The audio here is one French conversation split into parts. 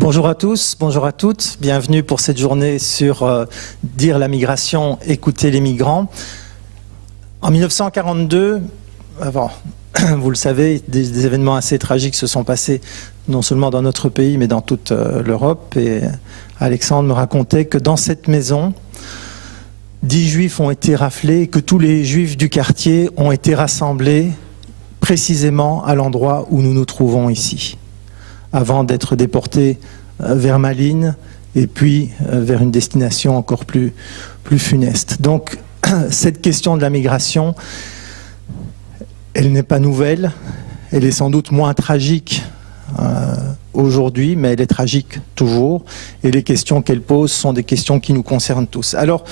Bonjour à tous, bonjour à toutes. Bienvenue pour cette journée sur Dire la migration, écouter les migrants. En 1942, vous le savez, des événements assez tragiques se sont passés non seulement dans notre pays, mais dans toute l'Europe. Et Alexandre me racontait que dans cette maison, 10 juifs ont été raflés et que tous les juifs du quartier ont été rassemblés précisément à l'endroit où nous nous trouvons ici, avant d'être déportés vers Malines et puis vers une destination encore plus funeste. Donc, cette question de la migration, elle n'est pas nouvelle, elle est sans doute moins tragique aujourd'hui, mais elle est tragique toujours, et les questions qu'elle pose sont des questions qui nous concernent tous. Alors,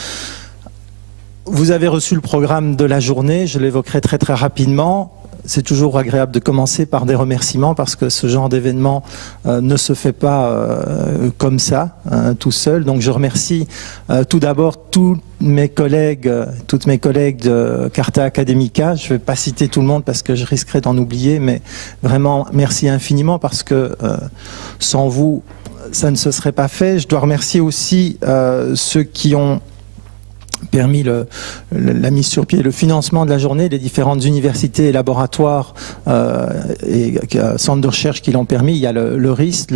vous avez reçu le programme de la journée, je l'évoquerai très rapidement. C'est toujours agréable de commencer par des remerciements parce que ce genre d'événement ne se fait pas comme ça, tout seul. Donc je remercie tout d'abord toutes mes collègues de Carta Academica. Je ne vais pas citer tout le monde parce que je risquerais d'en oublier, mais vraiment merci infiniment parce que sans vous, ça ne se serait pas fait. Je dois remercier aussi ceux qui ont permis la mise sur pied, le financement de la journée, les différentes universités et laboratoires et centres de recherche qui l'ont permis. Il y a le RIST,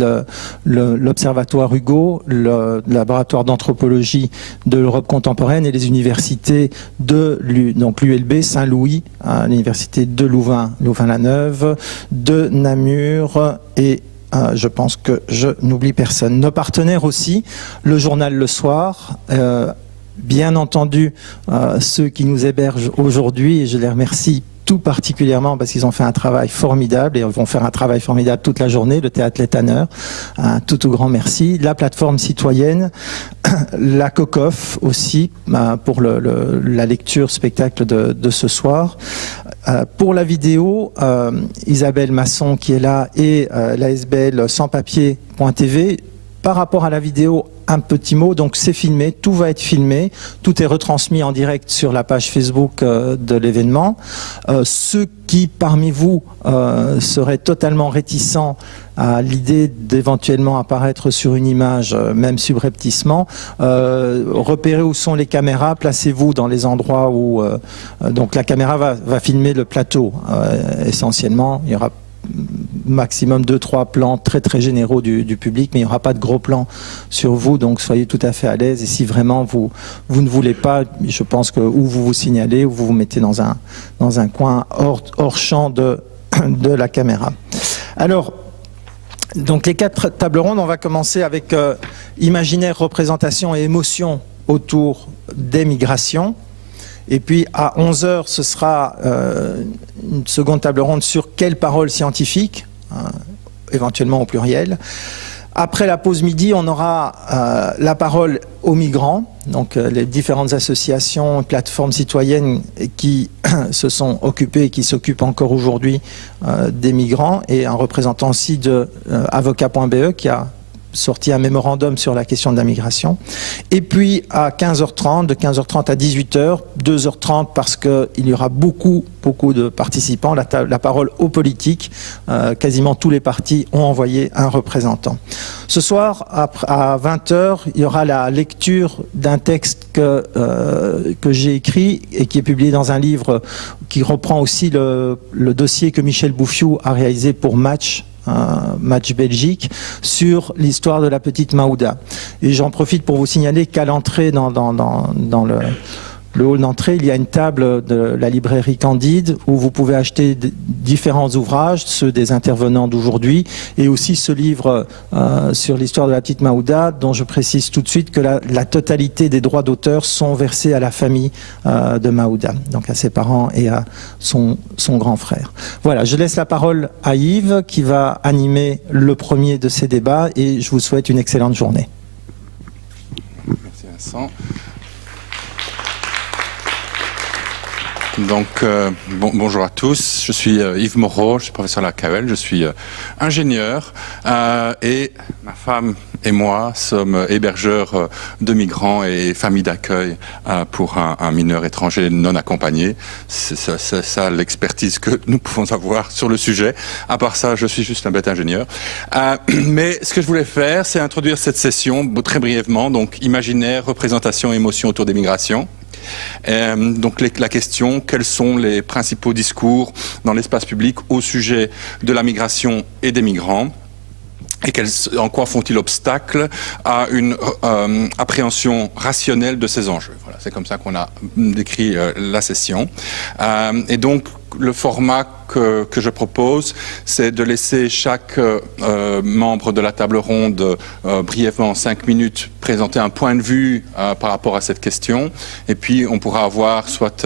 l'Observatoire Hugo, le laboratoire d'anthropologie de l'Europe contemporaine et les universités de l'ULB, Saint-Louis, l'université de Louvain-la-Neuve, de Namur et je pense que je n'oublie personne. Nos partenaires aussi, le journal Le Soir, bien entendu, ceux qui nous hébergent aujourd'hui, et je les remercie tout particulièrement parce qu'ils ont fait un travail formidable et vont faire un travail formidable toute la journée, le Théâtre Les Tanneurs, un tout grand merci. La plateforme citoyenne, la COCOF aussi, pour la lecture spectacle de ce soir. Pour la vidéo, Isabelle Masson qui est là et l'ASBL Sans-Papier.tv. Par rapport à la vidéo, un petit mot, donc c'est filmé, tout va être filmé, tout est retransmis en direct sur la page Facebook de l'événement. Ceux qui, parmi vous, seraient totalement réticents à l'idée d'éventuellement apparaître sur une image, même subrepticement, repérez où sont les caméras, placez-vous dans les endroits où... donc la caméra va filmer le plateau, essentiellement, il y aura maximum 2-3 plans très généraux du public, mais il n'y aura pas de gros plans sur vous, donc soyez tout à fait à l'aise. Et si vraiment vous ne voulez pas, je pense que ou vous signalez, ou vous vous mettez dans un coin hors champ de la caméra. Alors, donc les 4 tables rondes, on va commencer avec imaginaire, représentation et émotion autour des migrations. Et puis à 11h, ce sera une seconde table ronde sur quelles paroles scientifiques, éventuellement au pluriel. Après la pause midi, on aura la parole aux migrants, donc les différentes associations, plateformes citoyennes qui se sont occupées et qui s'occupent encore aujourd'hui des migrants, et un représentant aussi de avocat.be qui a sorti un mémorandum sur la question de la migration. Et puis à 15h30, de 15h30 à 18h, 2h30 parce qu'il y aura beaucoup de participants, la parole aux politiques. Quasiment tous les partis ont envoyé un représentant. Ce soir, à 20h, il y aura la lecture d'un texte que j'ai écrit et qui est publié dans un livre qui reprend aussi le dossier que Michel Bouffiou a réalisé pour Match Belgique, sur l'histoire de la petite Maouda. Et j'en profite pour vous signaler qu'à l'entrée dans le hall d'entrée, il y a une table de la librairie Candide où vous pouvez acheter différents ouvrages, ceux des intervenants d'aujourd'hui, et aussi ce livre sur l'histoire de la petite Maouda, dont je précise tout de suite que la totalité des droits d'auteur sont versés à la famille de Maouda, donc à ses parents et à son grand frère. Voilà, je laisse la parole à Yves qui va animer le premier de ces débats et je vous souhaite une excellente journée. Merci Vincent. Donc, bonjour à tous, je suis Yves Moreau, je suis professeur à la KEL, je suis ingénieur et ma femme et moi sommes hébergeurs de migrants et familles d'accueil pour un mineur étranger non accompagné. C'est ça l'expertise que nous pouvons avoir sur le sujet. À part ça, je suis juste un bête ingénieur. Mais ce que je voulais faire, c'est introduire cette session très brièvement, donc imaginaire, représentation, émotion autour des migrations. Donc la question, quels sont les principaux discours dans l'espace public au sujet de la migration et des migrants et en quoi font-ils obstacle à une appréhension rationnelle de ces enjeux. Voilà, c'est comme ça qu'on a décrit la session. Et donc le format que je propose, c'est de laisser chaque membre de la table ronde brièvement 5 minutes présenter un point de vue par rapport à cette question. Et puis on pourra avoir soit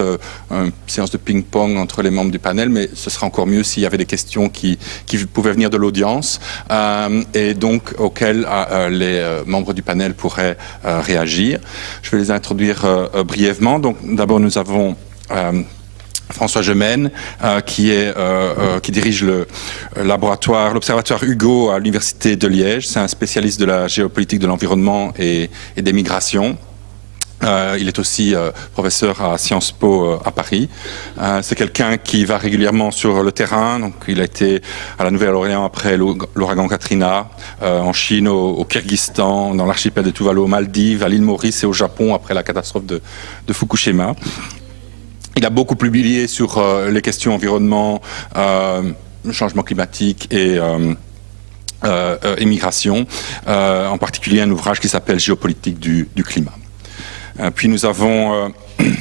une séance de ping-pong entre les membres du panel, mais ce sera encore mieux s'il y avait des questions qui pouvaient venir de l'audience et donc auxquelles les membres du panel pourraient réagir. Je vais les introduire brièvement. Donc d'abord nous avons François Gemène, qui dirige le laboratoire, l'observatoire Hugo à l'Université de Liège. C'est un spécialiste de la géopolitique de l'environnement et des migrations. Il est aussi professeur à Sciences Po à Paris. C'est quelqu'un qui va régulièrement sur le terrain. Donc, il a été à la Nouvelle-Orléans après l'ouragan Katrina, en Chine, au Kyrgyzstan, dans l'archipel de Tuvalu, aux Maldives, à l'île Maurice et au Japon après la catastrophe de Fukushima. Il a beaucoup publié sur les questions environnement, changement climatique et migration, en particulier un ouvrage qui s'appelle Géopolitique du climat. Puis nous avons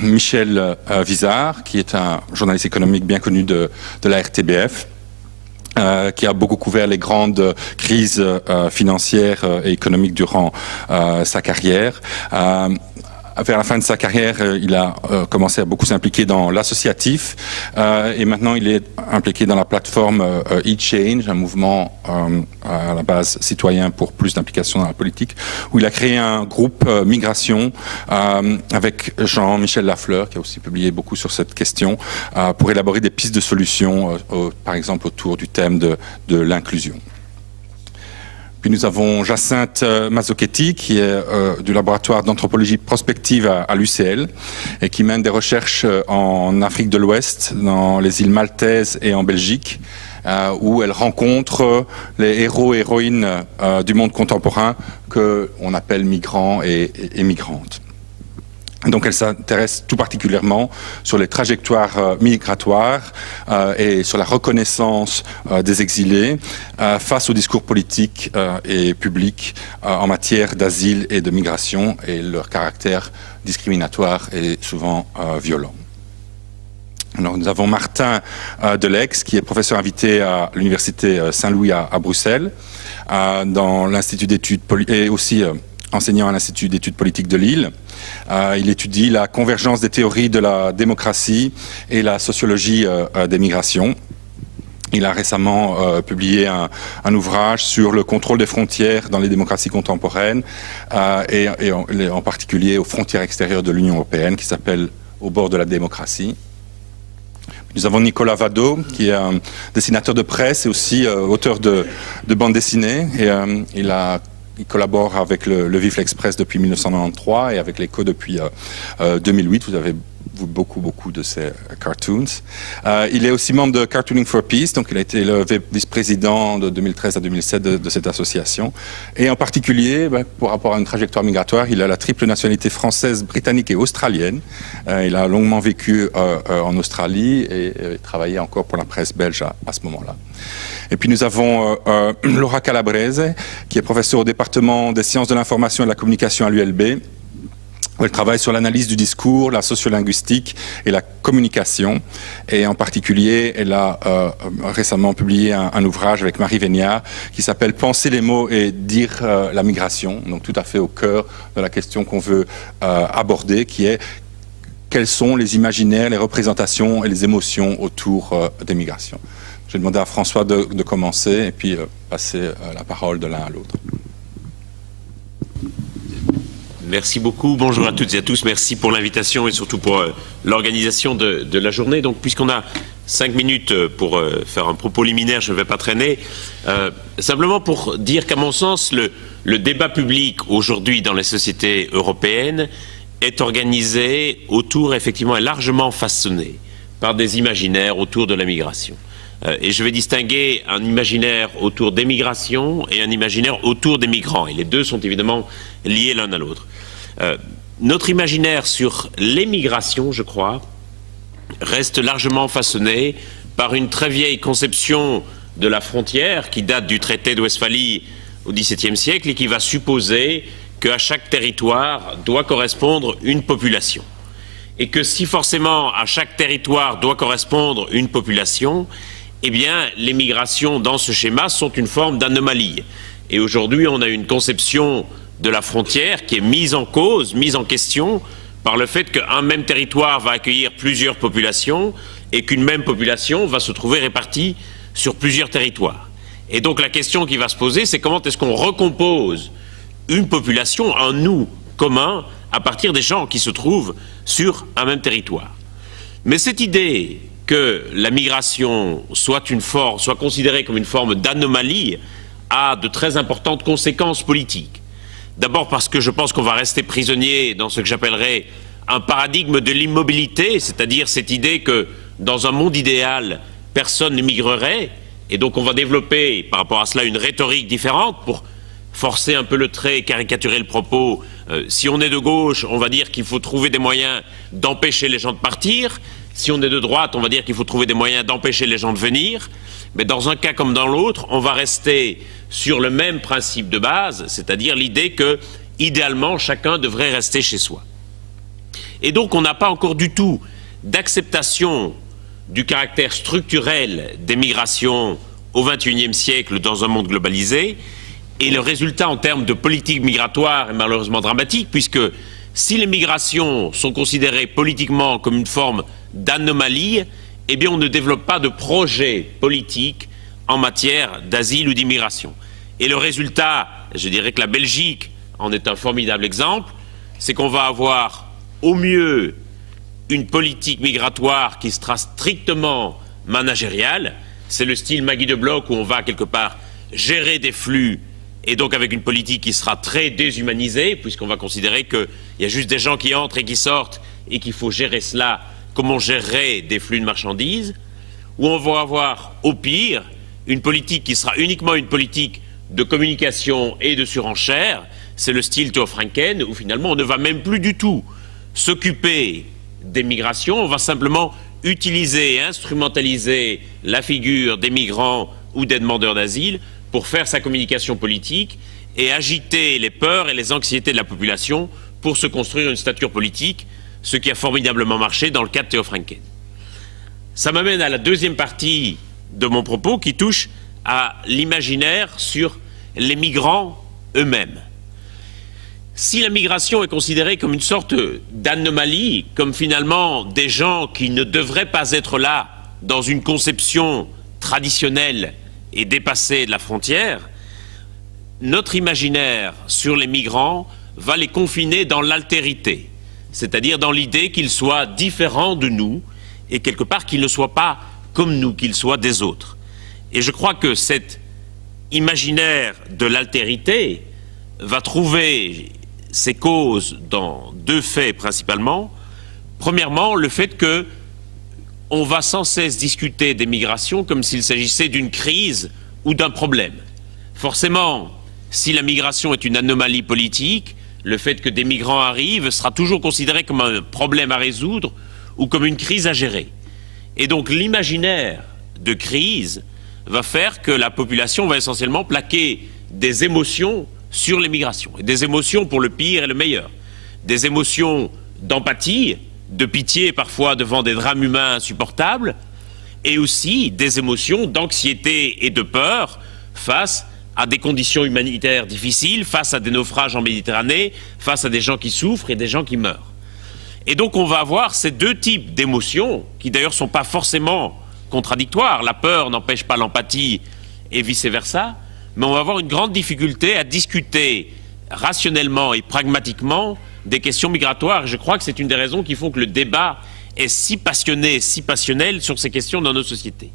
Michel Vizard, qui est un journaliste économique bien connu de la RTBF, qui a beaucoup couvert les grandes crises financières et économiques durant sa carrière. Vers la fin de sa carrière, il a commencé à beaucoup s'impliquer dans l'associatif et maintenant il est impliqué dans la plateforme eChange, un mouvement à la base citoyen pour plus d'implication dans la politique, où il a créé un groupe migration avec Jean-Michel Lafleur, qui a aussi publié beaucoup sur cette question, pour élaborer des pistes de solutions, par exemple autour du thème de l'inclusion. Puis nous avons Jacinthe Mazzochetti, qui est du laboratoire d'anthropologie prospective à l'UCL et qui mène des recherches en Afrique de l'Ouest, dans les îles Maltaises et en Belgique, où elle rencontre les héros et héroïnes du monde contemporain qu'on appelle migrants et migrantes. Donc elle s'intéresse tout particulièrement sur les trajectoires migratoires et sur la reconnaissance des exilés face au discours politique et public en matière d'asile et de migration et leur caractère discriminatoire et souvent violent. Alors, nous avons Martin Delex, qui est professeur invité à l'Université Saint-Louis à Bruxelles, dans l'Institut d'études et aussi enseignant à l'Institut d'études politiques de Lille. Il étudie la convergence des théories de la démocratie et la sociologie des migrations. Il a récemment publié un ouvrage sur le contrôle des frontières dans les démocraties contemporaines et en particulier aux frontières extérieures de l'Union européenne, qui s'appelle « Au bord de la démocratie ». Nous avons Nicolas Vado, qui est un dessinateur de presse et aussi auteur de bande dessinée. Et il collabore avec le Vif l'Express depuis 1993 et avec l'Echo depuis 2008. Vous avez beaucoup de ces cartoons. Il est aussi membre de Cartooning for Peace, donc il a été le vice-président de 2013 à 2007 de cette association. Et en particulier, pour rapport à une trajectoire migratoire, il a la triple nationalité française, britannique et australienne. Il a longuement vécu en Australie et travaillé encore pour la presse belge à ce moment-là. Et puis nous avons Laura Calabrese, qui est professeure au département des sciences de l'information et de la communication à l'ULB. Elle travaille sur l'analyse du discours, la sociolinguistique et la communication. Et en particulier, elle a récemment publié un ouvrage avec Marie Véniard qui s'appelle « Penser les mots et dire la migration », donc tout à fait au cœur de la question qu'on veut aborder, qui est quels sont les imaginaires, les représentations et les émotions autour des migrations. Je vais demander à François de commencer et puis passer la parole de l'un à l'autre. Merci beaucoup. Bonjour à toutes et à tous. Merci pour l'invitation et surtout pour l'organisation de la journée. Donc, puisqu'on a 5 minutes pour faire un propos liminaire, je ne vais pas traîner. Simplement pour dire qu'à mon sens, le débat public aujourd'hui dans les sociétés européennes est organisé autour, effectivement, est largement façonné par des imaginaires autour de la migration. Et je vais distinguer un imaginaire autour des migrations et un imaginaire autour des migrants. Et les deux sont évidemment liés l'un à l'autre. Notre imaginaire sur les migrations, je crois, reste largement façonné par une très vieille conception de la frontière qui date du traité de Westphalie au XVIIe siècle et qui va supposer qu'à chaque territoire doit correspondre une population. Et que si forcément à chaque territoire doit correspondre une population, eh bien, les migrations dans ce schéma sont une forme d'anomalie. Et aujourd'hui, on a une conception de la frontière qui est mise en cause, mise en question, par le fait qu'un même territoire va accueillir plusieurs populations et qu'une même population va se trouver répartie sur plusieurs territoires. Et donc la question qui va se poser, c'est comment est-ce qu'on recompose une population, un nous commun, à partir des gens qui se trouvent sur un même territoire. Mais cette idée que la migration soit considérée comme une forme d'anomalie a de très importantes conséquences politiques. D'abord parce que je pense qu'on va rester prisonnier dans ce que j'appellerais un paradigme de l'immobilité, c'est-à-dire cette idée que dans un monde idéal, personne ne migrerait, et donc on va développer par rapport à cela une rhétorique différente pour forcer un peu le trait, caricaturer le propos. Si on est de gauche, on va dire qu'il faut trouver des moyens d'empêcher les gens de partir. Si on est de droite, on va dire qu'il faut trouver des moyens d'empêcher les gens de venir. Mais dans un cas comme dans l'autre, on va rester sur le même principe de base, c'est-à-dire l'idée que, idéalement, chacun devrait rester chez soi. Et donc, on n'a pas encore du tout d'acceptation du caractère structurel des migrations au XXIe siècle dans un monde globalisé. Et le résultat en termes de politique migratoire est malheureusement dramatique, puisque si les migrations sont considérées politiquement comme une forme d'anomalie, eh bien on ne développe pas de projet politique en matière d'asile ou d'immigration. Et le résultat, je dirais que la Belgique en est un formidable exemple, c'est qu'on va avoir au mieux une politique migratoire qui sera strictement managériale, c'est le style Maggie de Bloch où on va quelque part gérer des flux et donc avec une politique qui sera très déshumanisée, puisqu'on va considérer qu'il y a juste des gens qui entrent et qui sortent et qu'il faut gérer cela comme on gérerait des flux de marchandises, où on va avoir au pire une politique qui sera uniquement une politique de communication et de surenchère, c'est le style Theo Franken, où finalement on ne va même plus du tout s'occuper des migrations, on va simplement utiliser et instrumentaliser la figure des migrants ou des demandeurs d'asile pour faire sa communication politique et agiter les peurs et les anxiétés de la population pour se construire une stature politique, ce qui a formidablement marché dans le cas de Theo Franken. Ça m'amène à la deuxième partie de mon propos qui touche à l'imaginaire sur les migrants eux-mêmes. Si la migration est considérée comme une sorte d'anomalie, comme finalement des gens qui ne devraient pas être là dans une conception traditionnelle et dépassée de la frontière, notre imaginaire sur les migrants va les confiner dans l'altérité, c'est-à-dire dans l'idée qu'ils soient différents de nous et quelque part qu'ils ne soient pas comme nous, qu'ils soient des autres. Et je crois que cet imaginaire de l'altérité va trouver ses causes dans deux faits principalement. Premièrement, le fait que on va sans cesse discuter des migrations comme s'il s'agissait d'une crise ou d'un problème. Forcément, si la migration est une anomalie politique, le fait que des migrants arrivent sera toujours considéré comme un problème à résoudre ou comme une crise à gérer. Et donc l'imaginaire de crise va faire que la population va essentiellement plaquer des émotions sur les migrations. Et des émotions pour le pire et le meilleur. Des émotions d'empathie, de pitié parfois devant des drames humains insupportables, et aussi des émotions d'anxiété et de peur face à des conditions humanitaires difficiles, face à des naufrages en Méditerranée, face à des gens qui souffrent et des gens qui meurent. Et donc on va avoir ces deux types d'émotions, qui d'ailleurs ne sont pas forcément contradictoires. La peur n'empêche pas l'empathie et vice-versa, mais on va avoir une grande difficulté à discuter rationnellement et pragmatiquement des questions migratoires. Et je crois que c'est une des raisons qui font que le débat est si passionné, si passionnel sur ces questions dans nos sociétés.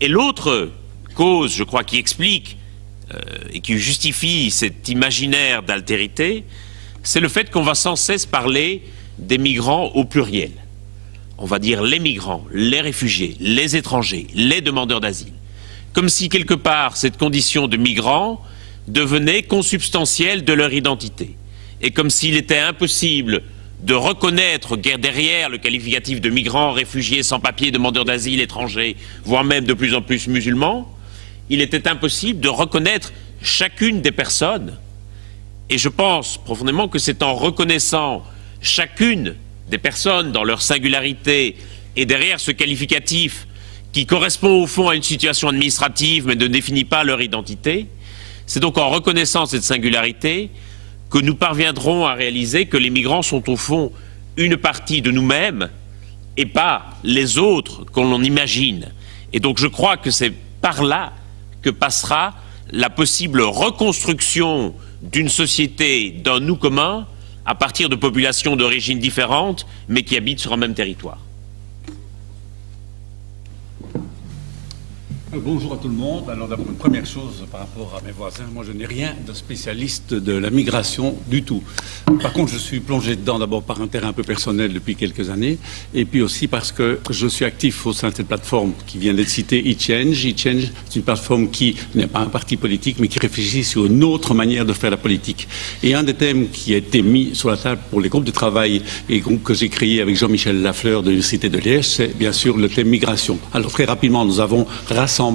Et l'autre cause, je crois, qui explique et qui justifie cet imaginaire d'altérité, c'est le fait qu'on va sans cesse parler des migrants au pluriel. On va dire les migrants, les réfugiés, les étrangers, les demandeurs d'asile. Comme si quelque part cette condition de migrant devenait consubstantielle de leur identité. Et comme s'il était impossible de reconnaître derrière le qualificatif de migrants, réfugiés, sans-papiers, demandeurs d'asile, étrangers, voire même de plus en plus musulmans, il était impossible de reconnaître chacune des personnes. Et je pense profondément que c'est en reconnaissant chacune des personnes dans leur singularité et derrière ce qualificatif qui correspond au fond à une situation administrative mais ne définit pas leur identité, c'est donc en reconnaissant cette singularité que nous parviendrons à réaliser que les migrants sont au fond une partie de nous-mêmes et pas les autres qu'on imagine. Et donc je crois que c'est par là que passera la possible reconstruction d'une société, d'un nous commun, à partir de populations d'origines différentes, mais qui habitent sur un même territoire. Bonjour à tout le monde. Alors d'abord, une première chose par rapport à mes voisins, moi je n'ai rien de spécialiste de la migration du tout. Par contre, je suis plongé dedans d'abord par un terrain un peu personnel depuis quelques années, et puis aussi parce que je suis actif au sein de cette plateforme qui vient d'être citée, eChange. eChange, c'est une plateforme qui n'est pas un parti politique, mais qui réfléchit sur une autre manière de faire la politique. Et un des thèmes qui a été mis sur la table pour les groupes de travail et groupes que j'ai créés avec Jean-Michel Lafleur de l'Université de Liège, c'est bien sûr le thème migration. Alors très rapidement, nous avons rassemblé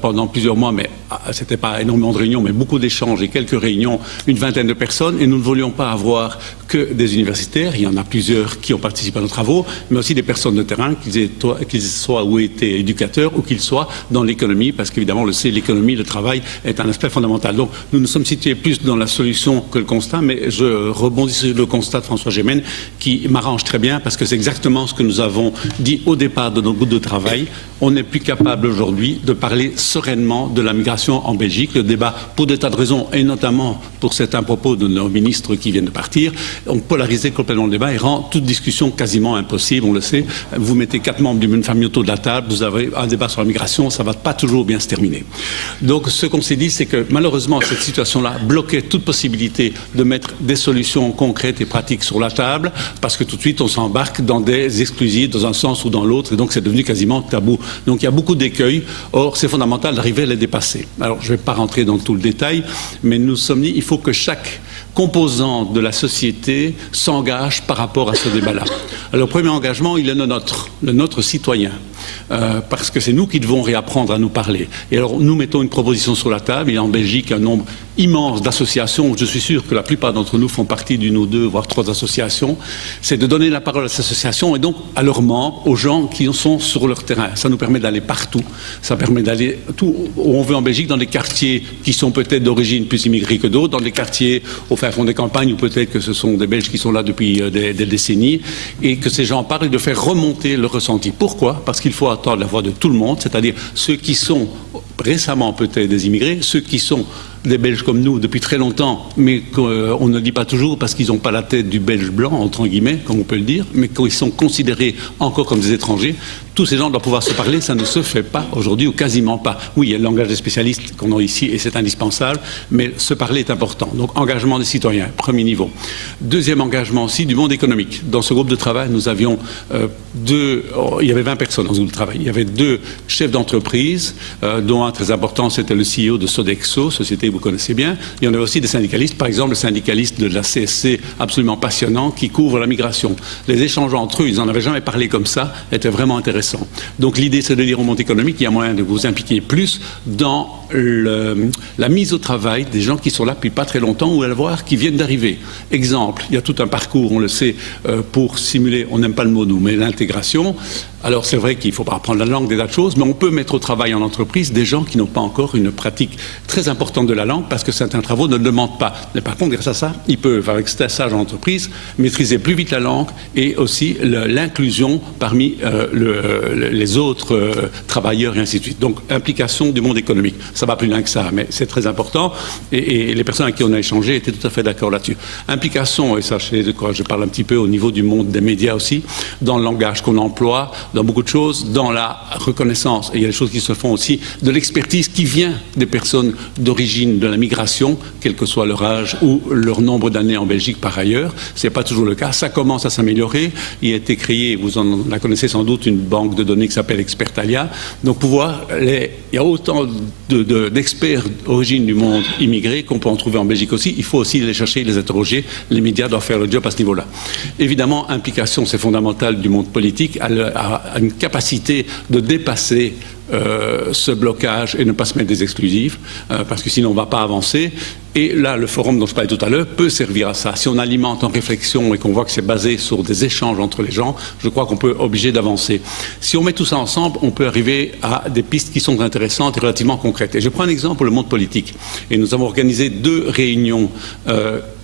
pendant plusieurs mois, mais c'était pas énormément de réunions, mais beaucoup d'échanges et quelques réunions, une vingtaine de personnes, et nous ne voulions pas avoir que des universitaires, il y en a plusieurs qui ont participé à nos travaux, mais aussi des personnes de terrain, qu'ils soient ou étaient éducateurs ou qu'ils soient dans l'économie, parce qu'évidemment, on le sait, l'économie, le travail est un aspect fondamental. Donc, nous nous sommes situés plus dans la solution que le constat, mais je rebondis sur le constat de François Gémen, qui m'arrange très bien, parce que c'est exactement ce que nous avons dit au départ de notre groupe de travail. On n'est plus capable aujourd'hui de parler sereinement de la migration en Belgique. Le débat, pour des tas de raisons, et notamment pour certains propos de nos ministres qui viennent de partir, ont polarisé complètement le débat et rend toute discussion quasiment impossible, on le sait. Vous mettez 4 membres d'une même famille autour de la table, vous avez un débat sur la migration, ça ne va pas toujours bien se terminer. Donc ce qu'on s'est dit, c'est que malheureusement, cette situation-là bloquait toute possibilité de mettre des solutions concrètes et pratiques sur la table, parce que tout de suite, on s'embarque dans des exclusifs, dans un sens ou dans l'autre, et donc c'est devenu quasiment tabou. Donc il y a beaucoup d'écueils. Or, c'est fondamental d'arriver à les dépasser. Alors, je ne vais pas rentrer dans tout le détail, mais nous nous sommes dit, il faut que chaque composant de la société s'engage par rapport à ce débat-là. Alors, le premier engagement, il est le nôtre citoyen. Parce que c'est nous qui devons réapprendre à nous parler. Et alors, nous mettons une proposition sur la table. Il y a en Belgique un nombre immense d'associations. Je suis sûr que la plupart d'entre nous font partie d'une ou deux, voire 3 associations. C'est de donner la parole à ces associations et donc à leurs membres, aux gens qui sont sur leur terrain. Ça nous permet d'aller partout. Ça permet d'aller tout où on veut en Belgique, dans des quartiers qui sont peut-être d'origine plus immigrée que d'autres, dans des quartiers au fin fond des campagnes où peut-être que ce sont des Belges qui sont là depuis des décennies, et que ces gens parlent et de faire remonter le ressenti. Pourquoi ? Parce qu'il faut attendre la voix de tout le monde, c'est-à-dire ceux qui sont récemment peut-être des immigrés, ceux qui sont des Belges comme nous depuis très longtemps, mais qu'on ne dit pas toujours parce qu'ils n'ont pas la tête du Belge blanc, entre guillemets, comme on peut le dire, mais qu'ils sont considérés encore comme des étrangers. Tous ces gens doivent pouvoir se parler, ça ne se fait pas aujourd'hui ou quasiment pas. Oui, il y a le langage des spécialistes qu'on a ici et c'est indispensable, mais se parler est important. Donc engagement des citoyens, premier niveau. Deuxième engagement aussi du monde économique. Dans ce groupe de travail, nous avions il y avait 20 personnes dans ce groupe de travail. Il y avait 2 chefs d'entreprise, dont un très important, c'était le CEO de Sodexo, société que vous connaissez bien. Il y en avait aussi des syndicalistes, par exemple le syndicaliste de la CSC, absolument passionnant, qui couvre la migration. Les échanges entre eux, ils n'en avaient jamais parlé comme ça, étaient vraiment intéressants. Donc l'idée, c'est de dire au monde économique qu'il y a moyen de vous impliquer plus dans la mise au travail des gens qui sont là depuis pas très longtemps ou à le voir qui viennent d'arriver. Exemple, il y a tout un parcours, on le sait, pour simuler, on n'aime pas le mot nous, mais l'intégration. Alors c'est vrai qu'il ne faut pas apprendre la langue, des tas de choses, mais on peut mettre au travail en entreprise des gens qui n'ont pas encore une pratique très importante de la langue parce que certains travaux ne le demandent pas. Mais par contre, grâce à ça, ils peuvent, avec cet stage en entreprise, maîtriser plus vite la langue et aussi l'inclusion parmi les autres travailleurs et ainsi de suite. Donc, implication du monde économique. Ça va plus loin que ça, mais c'est très important. Et les personnes avec qui on a échangé étaient tout à fait d'accord là-dessus. Implication, et sachez de quoi je parle un petit peu au niveau du monde des médias aussi, dans le langage qu'on emploie, dans beaucoup de choses, dans la reconnaissance. Et il y a des choses qui se font aussi, de l'expertise qui vient des personnes d'origine de la migration, quel que soit leur âge ou leur nombre d'années en Belgique par ailleurs. Ce n'est pas toujours le cas. Ça commence à s'améliorer. Il a été créé, vous en la connaissez sans doute, une banque de données qui s'appelle Expertalia. Donc, il y a autant d'experts d'origine du monde immigré qu'on peut en trouver en Belgique aussi. Il faut aussi les chercher, les interroger. Les médias doivent faire le job à ce niveau-là. Évidemment, implication, c'est fondamental du monde politique, à une capacité de dépasser ce blocage et ne pas se mettre des exclusifs, parce que sinon on ne va pas avancer. Et là, le forum dont je parlais tout à l'heure peut servir à ça. Si on alimente en réflexion et qu'on voit que c'est basé sur des échanges entre les gens, je crois qu'on peut obliger d'avancer. Si on met tout ça ensemble, on peut arriver à des pistes qui sont intéressantes et relativement concrètes. Et je prends un exemple pour le monde politique. Et nous avons organisé 2 réunions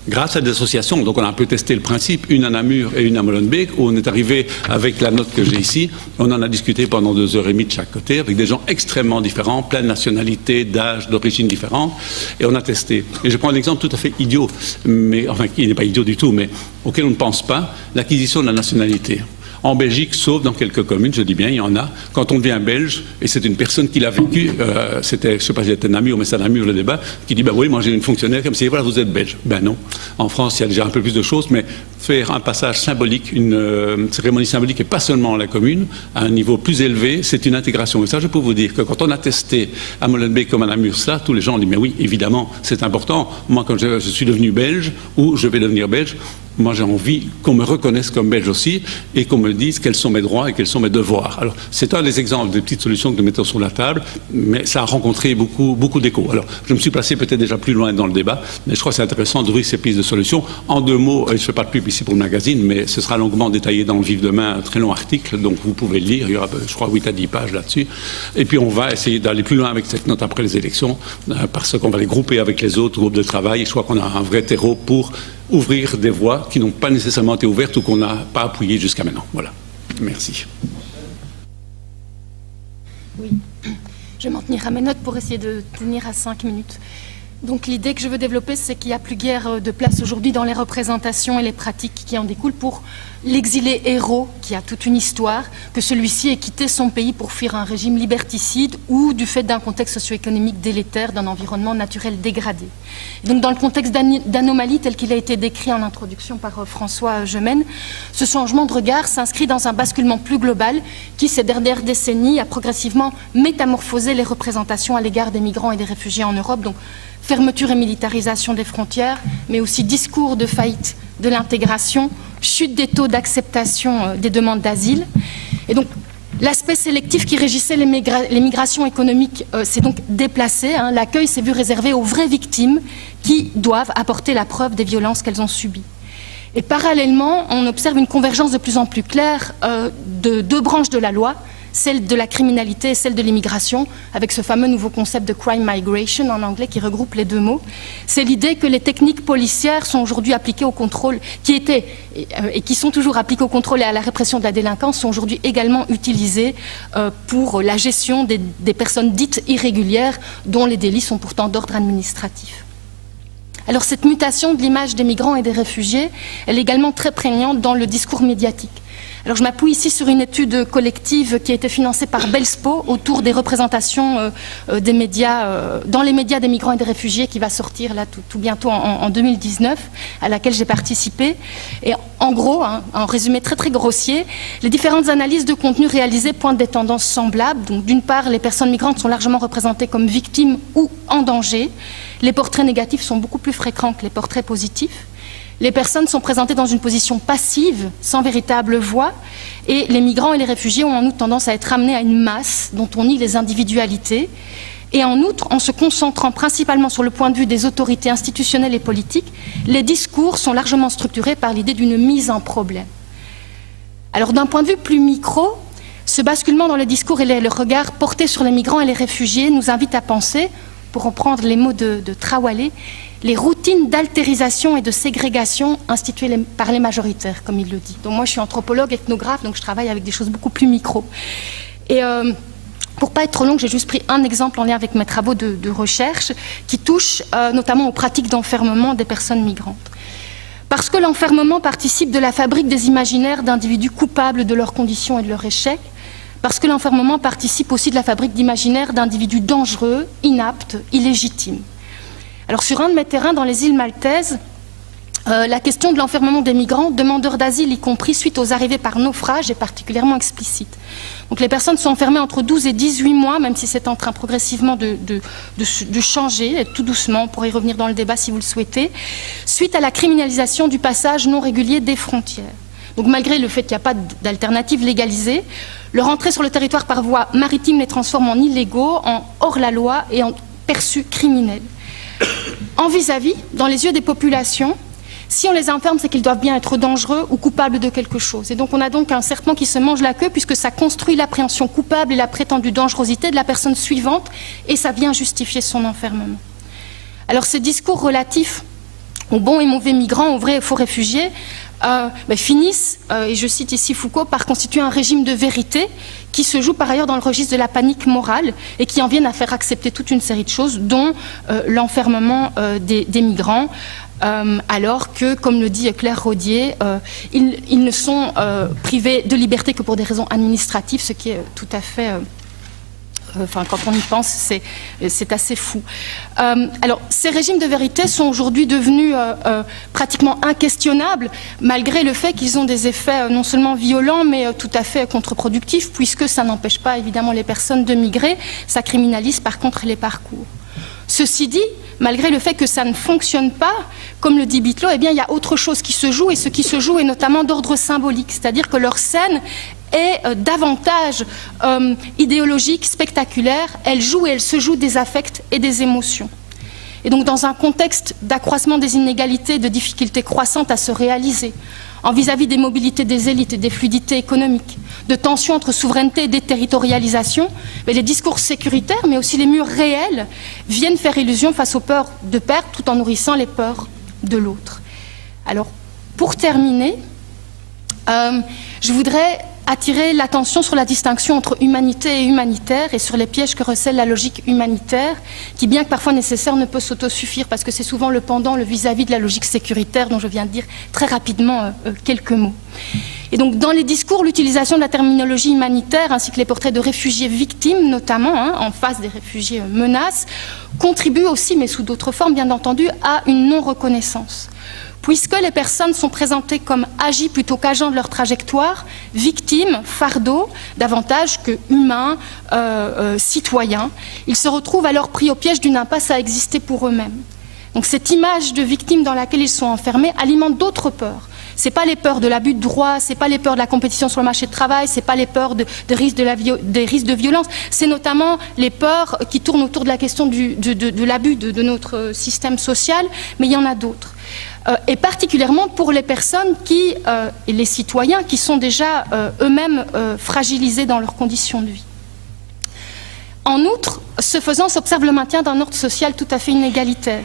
grâce à des associations. Donc on a un peu testé le principe, une à Namur et une à Molenbeek, où on est arrivé avec la note que j'ai ici. On en a discuté pendant 2h30 de chaque côté, avec des gens extrêmement différents, plein de nationalités, d'âge, d'origines différentes. Et on a testé. Et je prends un exemple tout à fait idiot, mais, enfin, qui n'est pas idiot du tout, mais auquel on ne pense pas, l'acquisition de la nationalité. En Belgique, sauf dans quelques communes, je dis bien, il y en a. Quand on devient belge, et c'est une personne qui l'a vécu, c'était, je ne sais pas si c'était Namur, mais c'est à Namur le débat, qui dit, ben oui, moi j'ai une fonctionnaire comme si, voilà, vous êtes belge. Ben non. En France, il y a déjà un peu plus de choses, mais faire un passage symbolique, une cérémonie symbolique, et pas seulement à la commune, à un niveau plus élevé, c'est une intégration. Et ça, je peux vous dire que quand on a testé à Molenbeek comme à Namur cela, tous les gens ont dit, mais oui, évidemment, c'est important. Moi, quand je suis devenu belge, ou je vais devenir belge, moi, j'ai envie qu'on me reconnaisse comme belge aussi et qu'on me dise quels sont mes droits et quels sont mes devoirs. Alors, c'est un des exemples des petites solutions que nous mettons sur la table, mais ça a rencontré beaucoup d'écho. Alors, je me suis placé peut-être déjà plus loin dans le débat, mais je crois que c'est intéressant d'ouvrir ces pistes de solutions. En 2 mots, je ne fais pas de pub ici pour le magazine, mais ce sera longuement détaillé dans le Vif demain, un très long article, donc vous pouvez le lire. Il y aura, je crois, 8 à 10 pages là-dessus. Et puis, on va essayer d'aller plus loin avec cette note après les élections, parce qu'on va les grouper avec les autres groupes de travail. Et je crois qu'on a un vrai terreau pour ouvrir des voies qui n'ont pas nécessairement été ouvertes ou qu'on n'a pas appuyées jusqu'à maintenant. Voilà. Merci. Oui, je vais m'en tenir à mes notes pour essayer de tenir à 5 minutes. Donc l'idée que je veux développer, c'est qu'il n'y a plus guère de place aujourd'hui dans les représentations et les pratiques qui en découlent pour l'exilé héros qui a toute une histoire, que celui-ci ait quitté son pays pour fuir un régime liberticide ou du fait d'un contexte socio-économique délétère, d'un environnement naturel dégradé. Et donc dans le contexte d'anomalie tel qu'il a été décrit en introduction par François Gemène, ce changement de regard s'inscrit dans un basculement plus global qui, ces dernières décennies, a progressivement métamorphosé les représentations à l'égard des migrants et des réfugiés en Europe. Donc, fermeture et militarisation des frontières, mais aussi discours de faillite de l'intégration, chute des taux d'acceptation des demandes d'asile. Et donc, l'aspect sélectif qui régissait les migrations économiques s'est donc déplacé. L'accueil s'est vu réservé aux vraies victimes qui doivent apporter la preuve des violences qu'elles ont subies. Et parallèlement, on observe une convergence de plus en plus claire de 2 branches de la loi, celle de la criminalité et celle de l'immigration, avec ce fameux nouveau concept de crime migration en anglais qui regroupe les 2 mots. C'est l'idée que les techniques policières sont aujourd'hui appliquées au contrôle, qui étaient et qui sont toujours appliquées au contrôle et à la répression de la délinquance, sont aujourd'hui également utilisées pour la gestion des personnes dites irrégulières, dont les délits sont pourtant d'ordre administratif. Alors cette mutation de l'image des migrants et des réfugiés, elle est également très prégnante dans le discours médiatique. Alors je m'appuie ici sur une étude collective qui a été financée par Belspo autour des représentations des médias, dans les médias des migrants et des réfugiés, qui va sortir là tout bientôt en 2019, à laquelle j'ai participé. Et en gros, en résumé très très grossier, les différentes analyses de contenu réalisées pointent des tendances semblables. Donc d'une part, les personnes migrantes sont largement représentées comme victimes ou en danger. Les portraits négatifs sont beaucoup plus fréquents que les portraits positifs. Les personnes sont présentées dans une position passive, sans véritable voix, et les migrants et les réfugiés ont en outre tendance à être amenés à une masse dont on nie les individualités. Et en outre, en se concentrant principalement sur le point de vue des autorités institutionnelles et politiques, les discours sont largement structurés par l'idée d'une mise en problème. Alors d'un point de vue plus micro, Ce basculement dans le discours et le regard porté sur les migrants et les réfugiés nous invite à penser, pour reprendre les mots de Trawalé, les routines d'altérisation et de ségrégation instituées par les majoritaires, comme il le dit. Donc moi, je suis anthropologue, ethnographe, donc je travaille avec des choses beaucoup plus micro. Et pour pas être trop longue, j'ai juste pris un exemple en lien avec mes travaux de recherche qui touche notamment aux pratiques d'enfermement des personnes migrantes. Parce que l'enfermement participe de la fabrique des imaginaires d'individus coupables de leurs conditions et de leur échec, parce que l'enfermement participe aussi de la fabrique d'imaginaires d'individus dangereux, inaptes, illégitimes. Alors sur un de mes terrains dans les îles Maltaises, la question de l'enfermement des migrants, demandeurs d'asile y compris, suite aux arrivées par naufrage, est particulièrement explicite. Donc les personnes sont enfermées entre 12 et 18 mois, même si c'est en train progressivement de changer, tout doucement, on pourrait y revenir dans le débat si vous le souhaitez, suite à la criminalisation du passage non régulier des frontières. Donc malgré le fait qu'il n'y a pas d'alternative légalisée, leur entrée sur le territoire par voie maritime les transforme en illégaux, en hors-la-loi et en perçus criminels. En vis-à-vis, dans les yeux des populations, si on les enferme, c'est qu'ils doivent bien être dangereux ou coupables de quelque chose. Et donc on a donc un serpent qui se mange la queue puisque ça construit l'appréhension coupable et la prétendue dangerosité de la personne suivante et ça vient justifier son enfermement. Alors ces discours relatifs aux bons et mauvais migrants, aux vrais et faux réfugiés, finissent, et je cite ici Foucault, par constituer un régime de vérité qui se joue par ailleurs dans le registre de la panique morale et qui en viennent à faire accepter toute une série de choses, dont l'enfermement des migrants, alors que, comme le dit Claire Rodier, ils ne sont privés de liberté que pour des raisons administratives, ce qui est tout à fait... quand on y pense, c'est assez fou. Alors, ces régimes de vérité sont aujourd'hui devenus pratiquement inquestionnables, malgré le fait qu'ils ont des effets non seulement violents, mais tout à fait contre-productifs, puisque ça n'empêche pas évidemment les personnes de migrer, ça criminalise par contre les parcours. Ceci dit, malgré le fait que ça ne fonctionne pas, comme le dit Bitlow, eh bien, il y a autre chose qui se joue, et ce qui se joue est notamment d'ordre symbolique, c'est-à-dire que leur scène est davantage idéologique, spectaculaire, elle joue et elle se joue des affects et des émotions. Et donc dans un contexte d'accroissement des inégalités, de difficultés croissantes à se réaliser, en vis-à-vis des mobilités des élites et des fluidités économiques, de tensions entre souveraineté et déterritorialisation, les discours sécuritaires, mais aussi les murs réels, viennent faire illusion face aux peurs de perte tout en nourrissant les peurs de l'autre. Alors, pour terminer, je voudrais attirer l'attention sur la distinction entre humanité et humanitaire et sur les pièges que recèle la logique humanitaire qui, bien que parfois nécessaire, ne peut s'autosuffire parce que c'est souvent le pendant, le vis-à-vis de la logique sécuritaire dont je viens de dire très rapidement quelques mots. Et donc dans les discours, l'utilisation de la terminologie humanitaire ainsi que les portraits de réfugiés victimes notamment, en face des réfugiés menaces, contribuent aussi, mais sous d'autres formes bien entendu, à une non-reconnaissance. Puisque les personnes sont présentées comme agies plutôt qu'agents de leur trajectoire, victimes, fardeaux, davantage que humains, citoyens, ils se retrouvent alors pris au piège d'une impasse à exister pour eux-mêmes. Donc cette image de victime dans laquelle ils sont enfermés alimente d'autres peurs. Ce n'est pas les peurs de l'abus de droit, ce n'est pas les peurs de la compétition sur le marché de travail, ce n'est pas les peurs des risques de violence, c'est notamment les peurs qui tournent autour de la question de l'abus de notre système social, mais il y en a d'autres. Et particulièrement pour les personnes et les citoyens qui sont déjà eux-mêmes fragilisés dans leurs conditions de vie. En outre, ce faisant, s'observe le maintien d'un ordre social tout à fait inégalitaire,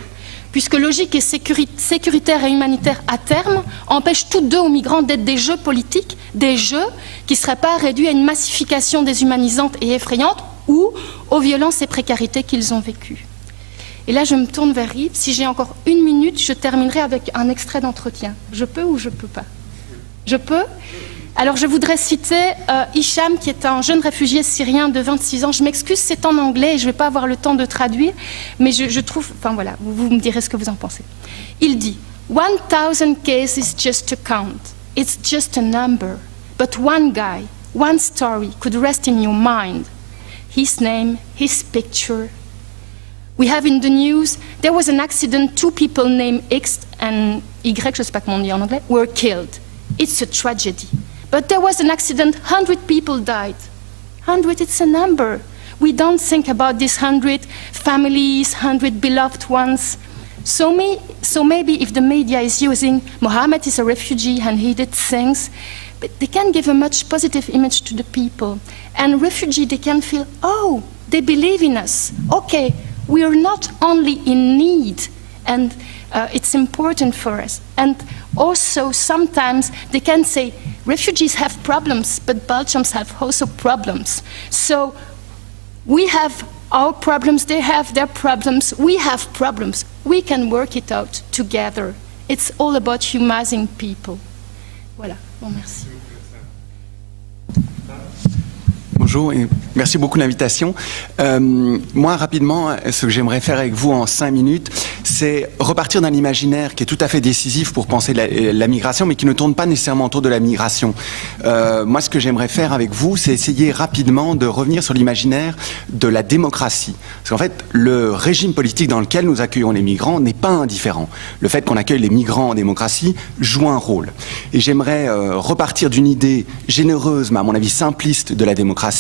puisque logique et sécuritaire et humanitaire à terme empêchent toutes deux aux migrants d'être des jeux politiques, des jeux qui ne seraient pas réduits à une massification déshumanisante et effrayante ou aux violences et précarités qu'ils ont vécues. Et là, je me tourne vers Yves. Si j'ai encore 1 minute, je terminerai avec un extrait d'entretien. Je peux ou je ne peux pas? Je peux? Alors, je voudrais citer Hicham, qui est un jeune réfugié syrien de 26 ans. Je m'excuse, c'est en anglais et je ne vais pas avoir le temps de traduire, mais je trouve... Enfin, voilà, vous me direz ce que vous en pensez. Il dit « 1000 cases is just a count. It's just a number. But one guy, one story could rest in your mind. His name, his picture... We have in the news, there was an accident, 2 people named X and Y, je ne sais pas comment on dit en anglais, were killed. It's a tragedy. But there was an accident, 100 people died. 100, it's a number. We don't think about these 100 families, 100 beloved ones. So maybe if the media is using Mohammed is a refugee and he did things, they can give a much positive image to the people. And refugees, they can feel, oh, they believe in us. Okay, we are not only in need, and it's important for us. And also, sometimes they can say, refugees have problems, but Belgians have also problems. So we have our problems, they have their problems, we have problems. We can work it out together. It's all about humanizing people. Voilà, bon, merci. Bonjour et merci beaucoup de l'invitation. Moi, rapidement, ce que j'aimerais faire avec vous en 5 minutes, c'est repartir d'un imaginaire qui est tout à fait décisif pour penser la migration, mais qui ne tourne pas nécessairement autour de la migration. Moi, ce que j'aimerais faire avec vous, c'est essayer rapidement de revenir sur l'imaginaire de la démocratie. Parce qu'en fait, le régime politique dans lequel nous accueillons les migrants n'est pas indifférent. Le fait qu'on accueille les migrants en démocratie joue un rôle. Et j'aimerais repartir d'une idée généreuse, mais à mon avis simpliste de la démocratie,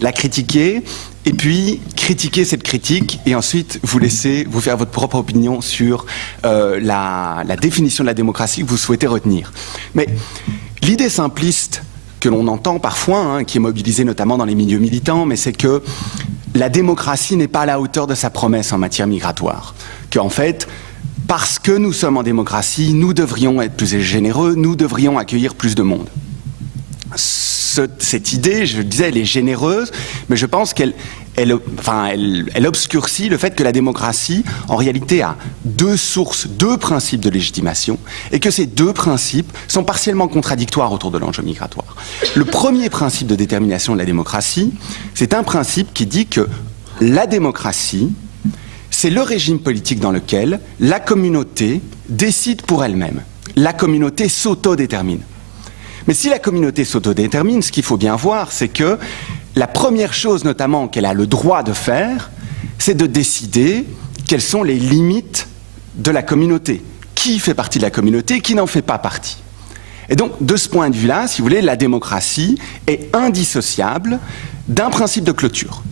la critiquer, et puis critiquer cette critique, et ensuite vous laisser vous faire votre propre opinion sur la définition de la démocratie que vous souhaitez retenir. Mais l'idée simpliste que l'on entend parfois, hein, qui est mobilisée notamment dans les milieux militants, mais c'est que la démocratie n'est pas à la hauteur de sa promesse en matière migratoire. Qu'en fait, parce que nous sommes en démocratie, nous devrions être plus généreux, nous devrions accueillir plus de monde. Cette idée, je le disais, elle est généreuse, mais je pense qu'elle obscurcit le fait que la démocratie, en réalité, a deux sources, deux principes de légitimation, et que ces deux principes sont partiellement contradictoires autour de l'enjeu migratoire. Le premier principe de détermination de la démocratie, c'est un principe qui dit que la démocratie, c'est le régime politique dans lequel la communauté décide pour elle-même. La communauté s'autodétermine. Mais si la communauté s'autodétermine, ce qu'il faut bien voir, c'est que la première chose notamment qu'elle a le droit de faire, c'est de décider quelles sont les limites de la communauté. Qui fait partie de la communauté, qui n'en fait pas partie. Et donc, de ce point de vue-là, si vous voulez, la démocratie est indissociable d'un principe de clôture.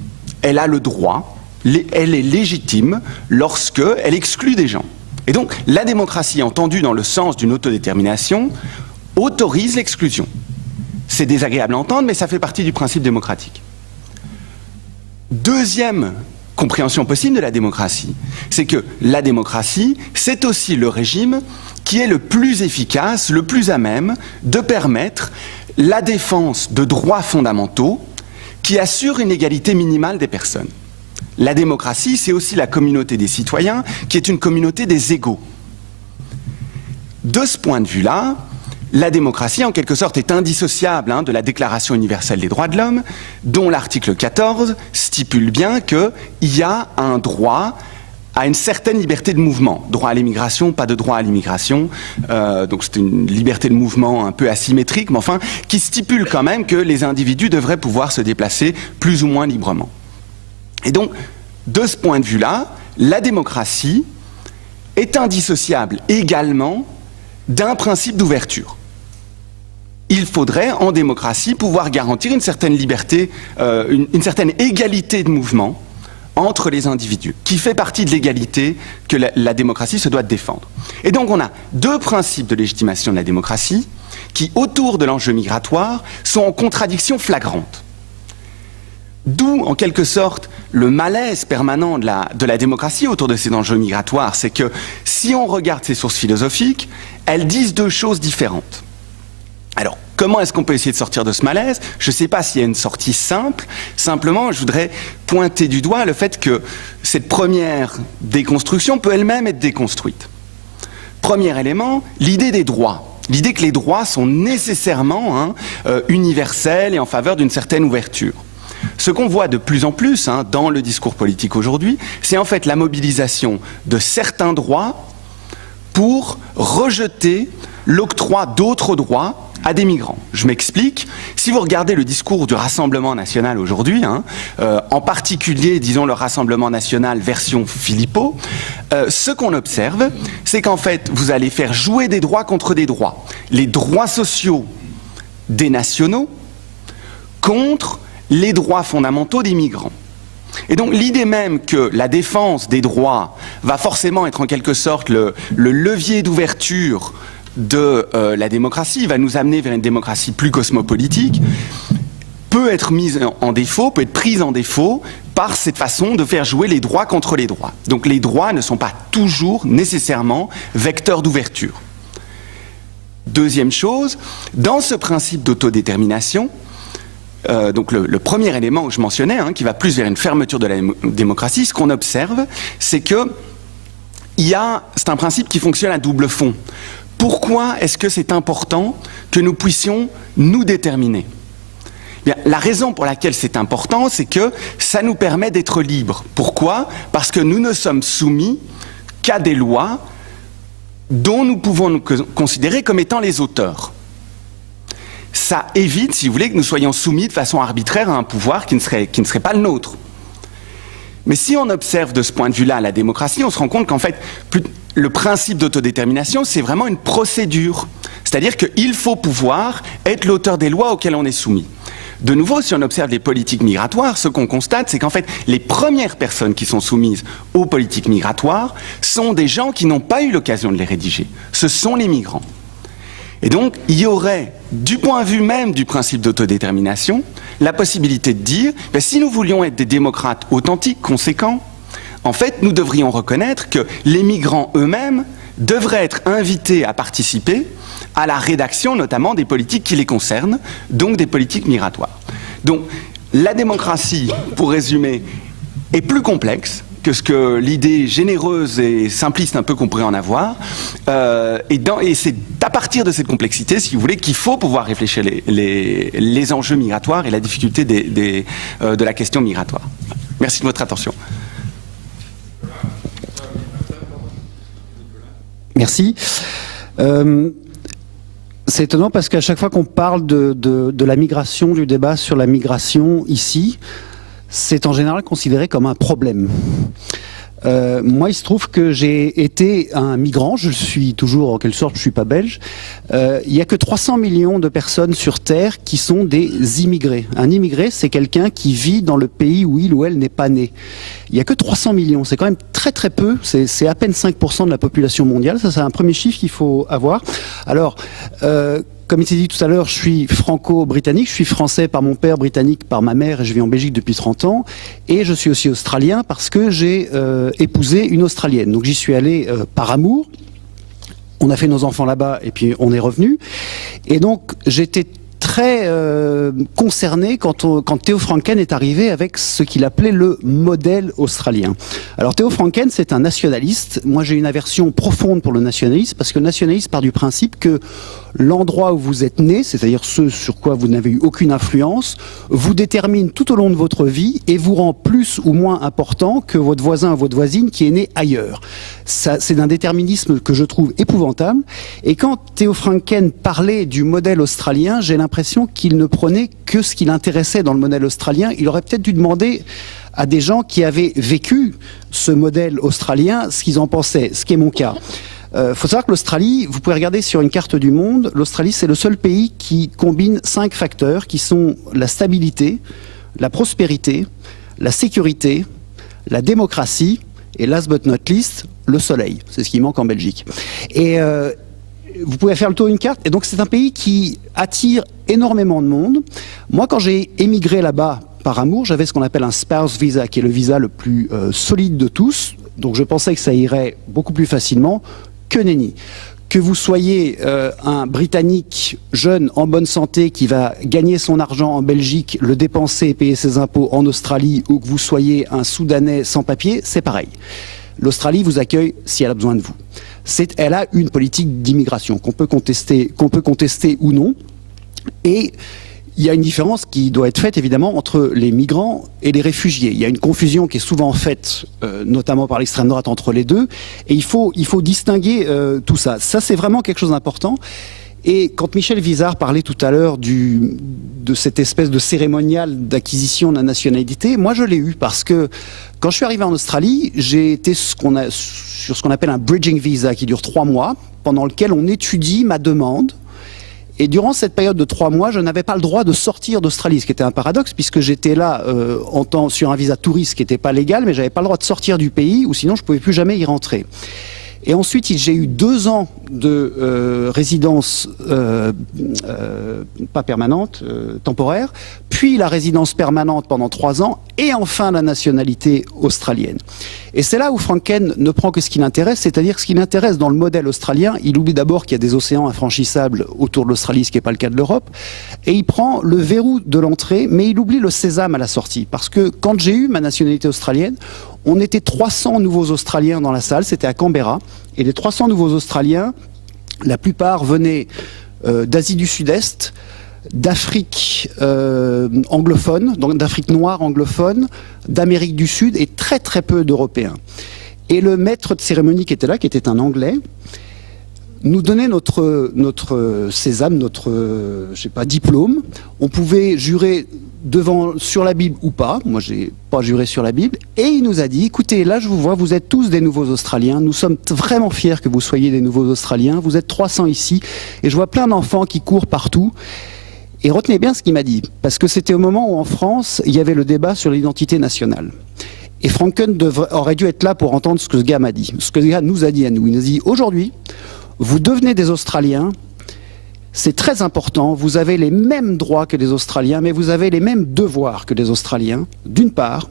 Elle a le droit, elle est légitime lorsqu'elle exclut des gens. Et donc, la démocratie, entendue dans le sens d'une autodétermination, autorise l'exclusion. C'est désagréable à entendre, mais ça fait partie du principe démocratique. Deuxième compréhension possible de la démocratie, c'est que la démocratie, c'est aussi le régime qui est le plus efficace, le plus à même de permettre la défense de droits fondamentaux qui assurent une égalité minimale des personnes. La démocratie, c'est aussi la communauté des citoyens, qui est une communauté des égaux. De ce point de vue-là, la démocratie, en quelque sorte, est indissociable de la Déclaration universelle des droits de l'homme, dont l'article 14 stipule bien qu'il y a un droit à une certaine liberté de mouvement. Droit à l'immigration, pas de droit à l'immigration. Donc c'est une liberté de mouvement un peu asymétrique, mais enfin, qui stipule quand même que les individus devraient pouvoir se déplacer plus ou moins librement. Et donc, de ce point de vue-là, la démocratie est indissociable également d'un principe d'ouverture. Il faudrait, en démocratie, pouvoir garantir une certaine liberté, une certaine égalité de mouvement entre les individus, qui fait partie de l'égalité que la démocratie se doit de défendre. Et donc on a deux principes de légitimation de la démocratie qui, autour de l'enjeu migratoire, sont en contradiction flagrante. D'où, en quelque sorte, le malaise permanent de la démocratie autour de ces enjeux migratoires. C'est que, si on regarde ces sources philosophiques, elles disent deux choses différentes. Alors, comment est-ce qu'on peut essayer de sortir de ce malaise? Je ne sais pas s'il y a une sortie simple. Simplement, je voudrais pointer du doigt le fait que cette première déconstruction peut elle-même être déconstruite. Premier élément, l'idée des droits. L'idée que les droits sont nécessairement universels et en faveur d'une certaine ouverture. Ce qu'on voit de plus en plus dans le discours politique aujourd'hui, c'est en fait la mobilisation de certains droits pour rejeter l'octroi d'autres droits à des migrants. Je m'explique. Si vous regardez le discours du Rassemblement national aujourd'hui, en particulier, disons, le Rassemblement national version Philippot, ce qu'on observe, c'est qu'en fait, vous allez faire jouer des droits contre des droits. Les droits sociaux des nationaux contre les droits fondamentaux des migrants. Et donc l'idée même que la défense des droits va forcément être en quelque sorte le levier d'ouverture de la démocratie, va nous amener vers une démocratie plus cosmopolitique, peut être mise en défaut, peut être prise en défaut par cette façon de faire jouer les droits contre les droits. Donc les droits ne sont pas toujours nécessairement vecteurs d'ouverture. Deuxième chose, dans ce principe d'autodétermination, donc le premier élément que je mentionnais, qui va plus vers une fermeture de la démocratie, ce qu'on observe, c'est que c'est un principe qui fonctionne à double fond. Pourquoi est-ce que c'est important que nous puissions nous déterminer ? Bien, la raison pour laquelle c'est important, c'est que ça nous permet d'être libres. Pourquoi ? Parce que nous ne sommes soumis qu'à des lois dont nous pouvons nous considérer comme étant les auteurs. Ça évite, si vous voulez, que nous soyons soumis de façon arbitraire à un pouvoir qui ne serait pas le nôtre. Mais si on observe de ce point de vue-là la démocratie, on se rend compte qu'en fait, le principe d'autodétermination, c'est vraiment une procédure. C'est-à-dire qu'il faut pouvoir être l'auteur des lois auxquelles on est soumis. De nouveau, si on observe les politiques migratoires, ce qu'on constate, c'est qu'en fait, les premières personnes qui sont soumises aux politiques migratoires sont des gens qui n'ont pas eu l'occasion de les rédiger. Ce sont les migrants. Et donc, il y aurait, du point de vue même du principe d'autodétermination, la possibilité de dire, si nous voulions être des démocrates authentiques, conséquents, en fait, nous devrions reconnaître que les migrants eux-mêmes devraient être invités à participer à la rédaction notamment des politiques qui les concernent, donc des politiques migratoires. Donc la démocratie, pour résumer, est plus complexe que ce que l'idée généreuse et simpliste un peu qu'on pourrait en avoir, et c'est à partir de cette complexité, si vous voulez, qu'il faut pouvoir réfléchir les enjeux migratoires et la difficulté de la question migratoire. Merci de votre attention. Merci. C'est étonnant parce qu'à chaque fois qu'on parle de la migration, du débat sur la migration ici, c'est en général considéré comme un problème. Moi, il se trouve que j'ai été un migrant, je suis toujours, en quelque sorte, je ne suis pas belge. Il n'y a que 300 millions de personnes sur Terre qui sont des immigrés. Un immigré, c'est quelqu'un qui vit dans le pays où il ou elle n'est pas né. Il n'y a que 300 millions, c'est quand même très très peu, c'est à peine 5% de la population mondiale, ça c'est un premier chiffre qu'il faut avoir. Alors, comme il s'est dit tout à l'heure, je suis franco-britannique, je suis français par mon père, britannique par ma mère, et je vis en Belgique depuis 30 ans. Et je suis aussi australien parce que j'ai épousé une Australienne. Donc j'y suis allé par amour. On a fait nos enfants là-bas et puis on est revenu. Et donc j'étais très concerné quand Theo Franken est arrivé avec ce qu'il appelait le modèle australien. Alors Theo Franken, c'est un nationaliste. Moi, j'ai une aversion profonde pour le nationalisme parce que le nationalisme part du principe que l'endroit où vous êtes né, c'est-à-dire ce sur quoi vous n'avez eu aucune influence, vous détermine tout au long de votre vie et vous rend plus ou moins important que votre voisin ou votre voisine qui est né ailleurs. C'est d'un déterminisme que je trouve épouvantable. Et quand Theo Franken parlait du modèle australien, j'ai l'impression qu'il ne prenait que ce qui l'intéressait dans le modèle australien. Il aurait peut-être dû demander à des gens qui avaient vécu ce modèle australien ce qu'ils en pensaient, ce qui est mon cas. Faut savoir que l'Australie, vous pouvez regarder sur une carte du monde, l'Australie c'est le seul pays qui combine 5 facteurs qui sont la stabilité, la prospérité, la sécurité, la démocratie et last but not least, le soleil. C'est ce qui manque en Belgique. Et vous pouvez faire le tour d'une carte. Et donc c'est un pays qui attire énormément de monde. Moi quand j'ai émigré là-bas par amour, j'avais ce qu'on appelle un spouse visa, qui est le visa le plus solide de tous. Donc je pensais que ça irait beaucoup plus facilement. Que nenni. Que vous soyez un Britannique jeune, en bonne santé, qui va gagner son argent en Belgique, le dépenser et payer ses impôts en Australie, ou que vous soyez un Soudanais sans papier, c'est pareil. L'Australie vous accueille si elle a besoin de vous. Elle a une politique d'immigration qu'on peut contester ou non. Et il y a une différence qui doit être faite évidemment entre les migrants et les réfugiés. Il y a une confusion qui est souvent faite, notamment par l'extrême droite, entre les deux. Et il faut distinguer tout ça. Ça, c'est vraiment quelque chose d'important. Et quand Michel Visart parlait tout à l'heure de cette espèce de cérémonial d'acquisition de la nationalité, moi je l'ai eu parce que quand je suis arrivé en Australie, j'ai été sur ce qu'on appelle un bridging visa qui dure 3 mois, pendant lequel on étudie ma demande. Et durant cette période de 3 mois, je n'avais pas le droit de sortir d'Australie, ce qui était un paradoxe, puisque j'étais là sur un visa touriste qui n'était pas légal, mais je n'avais pas le droit de sortir du pays, ou sinon je ne pouvais plus jamais y rentrer. Et ensuite, j'ai eu 2 ans de résidence pas permanente, temporaire, puis la résidence permanente pendant 3 ans, et enfin la nationalité australienne. Et c'est là où Franken ne prend que ce qui l'intéresse, c'est-à-dire ce qui l'intéresse dans le modèle australien. Il oublie d'abord qu'il y a des océans infranchissables autour de l'Australie, ce qui n'est pas le cas de l'Europe, et il prend le verrou de l'entrée, mais il oublie le sésame à la sortie. Parce que quand j'ai eu ma nationalité australienne, on était 300 nouveaux Australiens dans la salle, c'était à Canberra, et les 300 nouveaux Australiens, la plupart venaient d'Asie du Sud-Est, d'Afrique anglophone, donc d'Afrique noire anglophone, d'Amérique du Sud et très très peu d'Européens. Et le maître de cérémonie qui était là, qui était un Anglais, nous donnait notre sésame, notre diplôme. On pouvait jurer sur la Bible ou pas. Moi, j'ai pas juré sur la Bible. Et il nous a dit, écoutez, là, je vous vois, vous êtes tous des nouveaux Australiens. Nous sommes vraiment fiers que vous soyez des nouveaux Australiens. Vous êtes 300 ici. Et je vois plein d'enfants qui courent partout. Et retenez bien ce qu'il m'a dit. Parce que c'était au moment où, en France, il y avait le débat sur l'identité nationale. Et Franken aurait dû être là pour entendre ce que ce gars m'a dit. Ce que ce gars nous a dit à nous. Il nous a dit, aujourd'hui, vous devenez des Australiens, c'est très important, vous avez les mêmes droits que les Australiens, mais vous avez les mêmes devoirs que les Australiens, d'une part,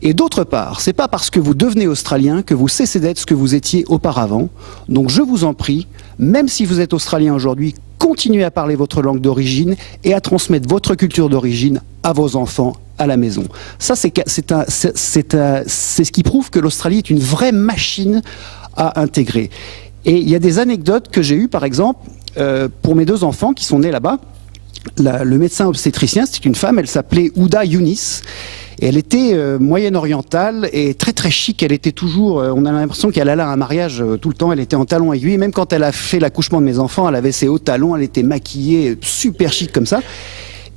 et d'autre part, c'est pas parce que vous devenez Australien que vous cessez d'être ce que vous étiez auparavant. Donc je vous en prie, même si vous êtes Australien aujourd'hui, continuez à parler votre langue d'origine et à transmettre votre culture d'origine à vos enfants à la maison. Ça, c'est ce qui prouve que l'Australie est une vraie machine à intégrer. Et il y a des anecdotes que j'ai eues, par exemple, pour mes 2 enfants qui sont nés là-bas. Le médecin obstétricien, c'était une femme, elle s'appelait Ouda Younis. Et elle était moyenne-orientale et très très chic. Elle était toujours, on a l'impression qu'elle allait à un mariage tout le temps. Elle était en talons aiguilles. Même quand elle a fait l'accouchement de mes enfants, elle avait ses hauts talons. Elle était maquillée, super chic comme ça.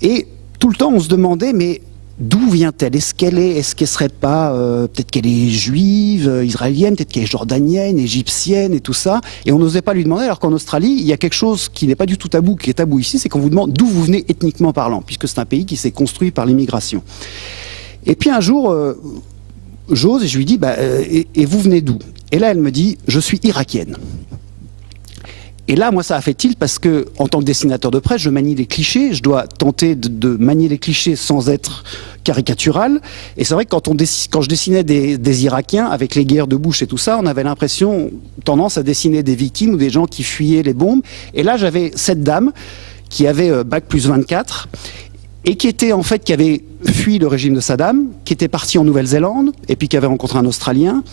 Et tout le temps, on se demandait, mais d'où vient-elle? Est-ce qu'elle serait pas, peut-être qu'elle est juive, israélienne, peut-être qu'elle est jordanienne, égyptienne et tout ça. Et on n'osait pas lui demander, alors qu'en Australie, il y a quelque chose qui n'est pas du tout tabou, qui est tabou ici, c'est qu'on vous demande d'où vous venez ethniquement parlant, puisque c'est un pays qui s'est construit par l'immigration. Et puis un jour, j'ose et je lui dis, et vous venez d'où? Et là, elle me dit, je suis irakienne. Et là, moi, ça a fait tilt parce que, en tant que dessinateur de presse, je manie les clichés. Je dois tenter de manier les clichés sans être caricatural. Et c'est vrai que quand je dessinais des Irakiens avec les guerres de Bush et tout ça, on avait tendance à dessiner des victimes ou des gens qui fuyaient les bombes. Et là, j'avais cette dame qui avait bac plus 24 et qui avait fui le régime de Saddam, qui était partie en Nouvelle-Zélande et puis qui avait rencontré un Australien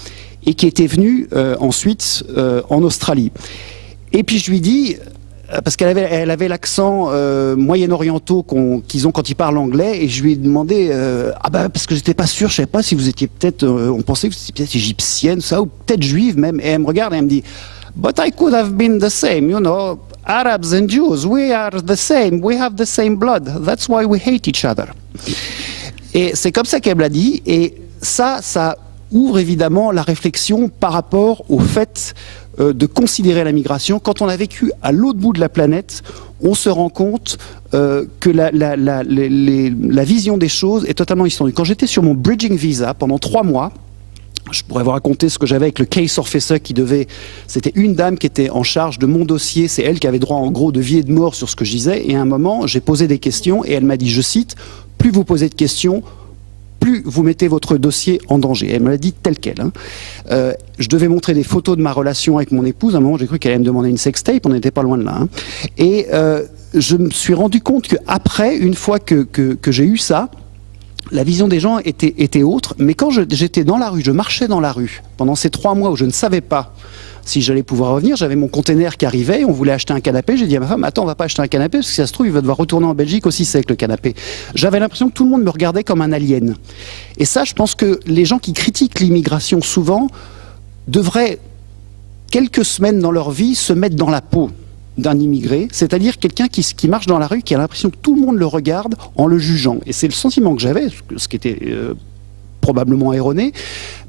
et qui était venue ensuite en Australie. Et puis je lui dis, parce qu'elle avait l'accent moyen-orientaux qu'ils ont quand ils parlent anglais, et je lui ai demandé, parce que j'étais pas sûr, je savais pas si vous étiez peut-être, on pensait que vous étiez peut-être égyptienne, ça, ou peut-être juive même, et elle me regarde et elle me dit, but I could have been the same, you know, Arabs and Jews, we are the same, we have the same blood, that's why we hate each other. Et c'est comme ça qu'elle me l'a dit, et ça ouvre évidemment la réflexion par rapport au fait de considérer la migration. Quand on a vécu à l'autre bout de la planète, on se rend compte que la vision des choses est totalement historique. Quand j'étais sur mon bridging visa pendant 3 mois, je pourrais vous raconter ce que j'avais avec le case officer c'était une dame qui était en charge de mon dossier, c'est elle qui avait droit en gros de vie et de mort sur ce que je disais, et à un moment j'ai posé des questions et elle m'a dit, je cite, plus vous posez de questions, plus vous mettez votre dossier en danger. Elle me l'a dit tel quel. Je devais montrer des photos de ma relation avec mon épouse. À un moment, j'ai cru qu'elle allait me demander une sextape. On n'était pas loin de là. Et je me suis rendu compte qu'après, une fois que j'ai eu ça, la vision des gens était autre. Mais quand j'étais dans la rue, je marchais dans la rue, pendant ces 3 mois où je ne savais pas si j'allais pouvoir revenir, j'avais mon container qui arrivait, on voulait acheter un canapé, j'ai dit à ma femme, attends, on va pas acheter un canapé, parce que si ça se trouve, il va devoir retourner en Belgique aussi sec le canapé. J'avais l'impression que tout le monde me regardait comme un alien. Et ça, je pense que les gens qui critiquent l'immigration souvent devraient, quelques semaines dans leur vie, se mettre dans la peau d'un immigré, c'est-à-dire quelqu'un qui marche dans la rue, qui a l'impression que tout le monde le regarde en le jugeant. Et c'est le sentiment que j'avais, ce qui était probablement erroné,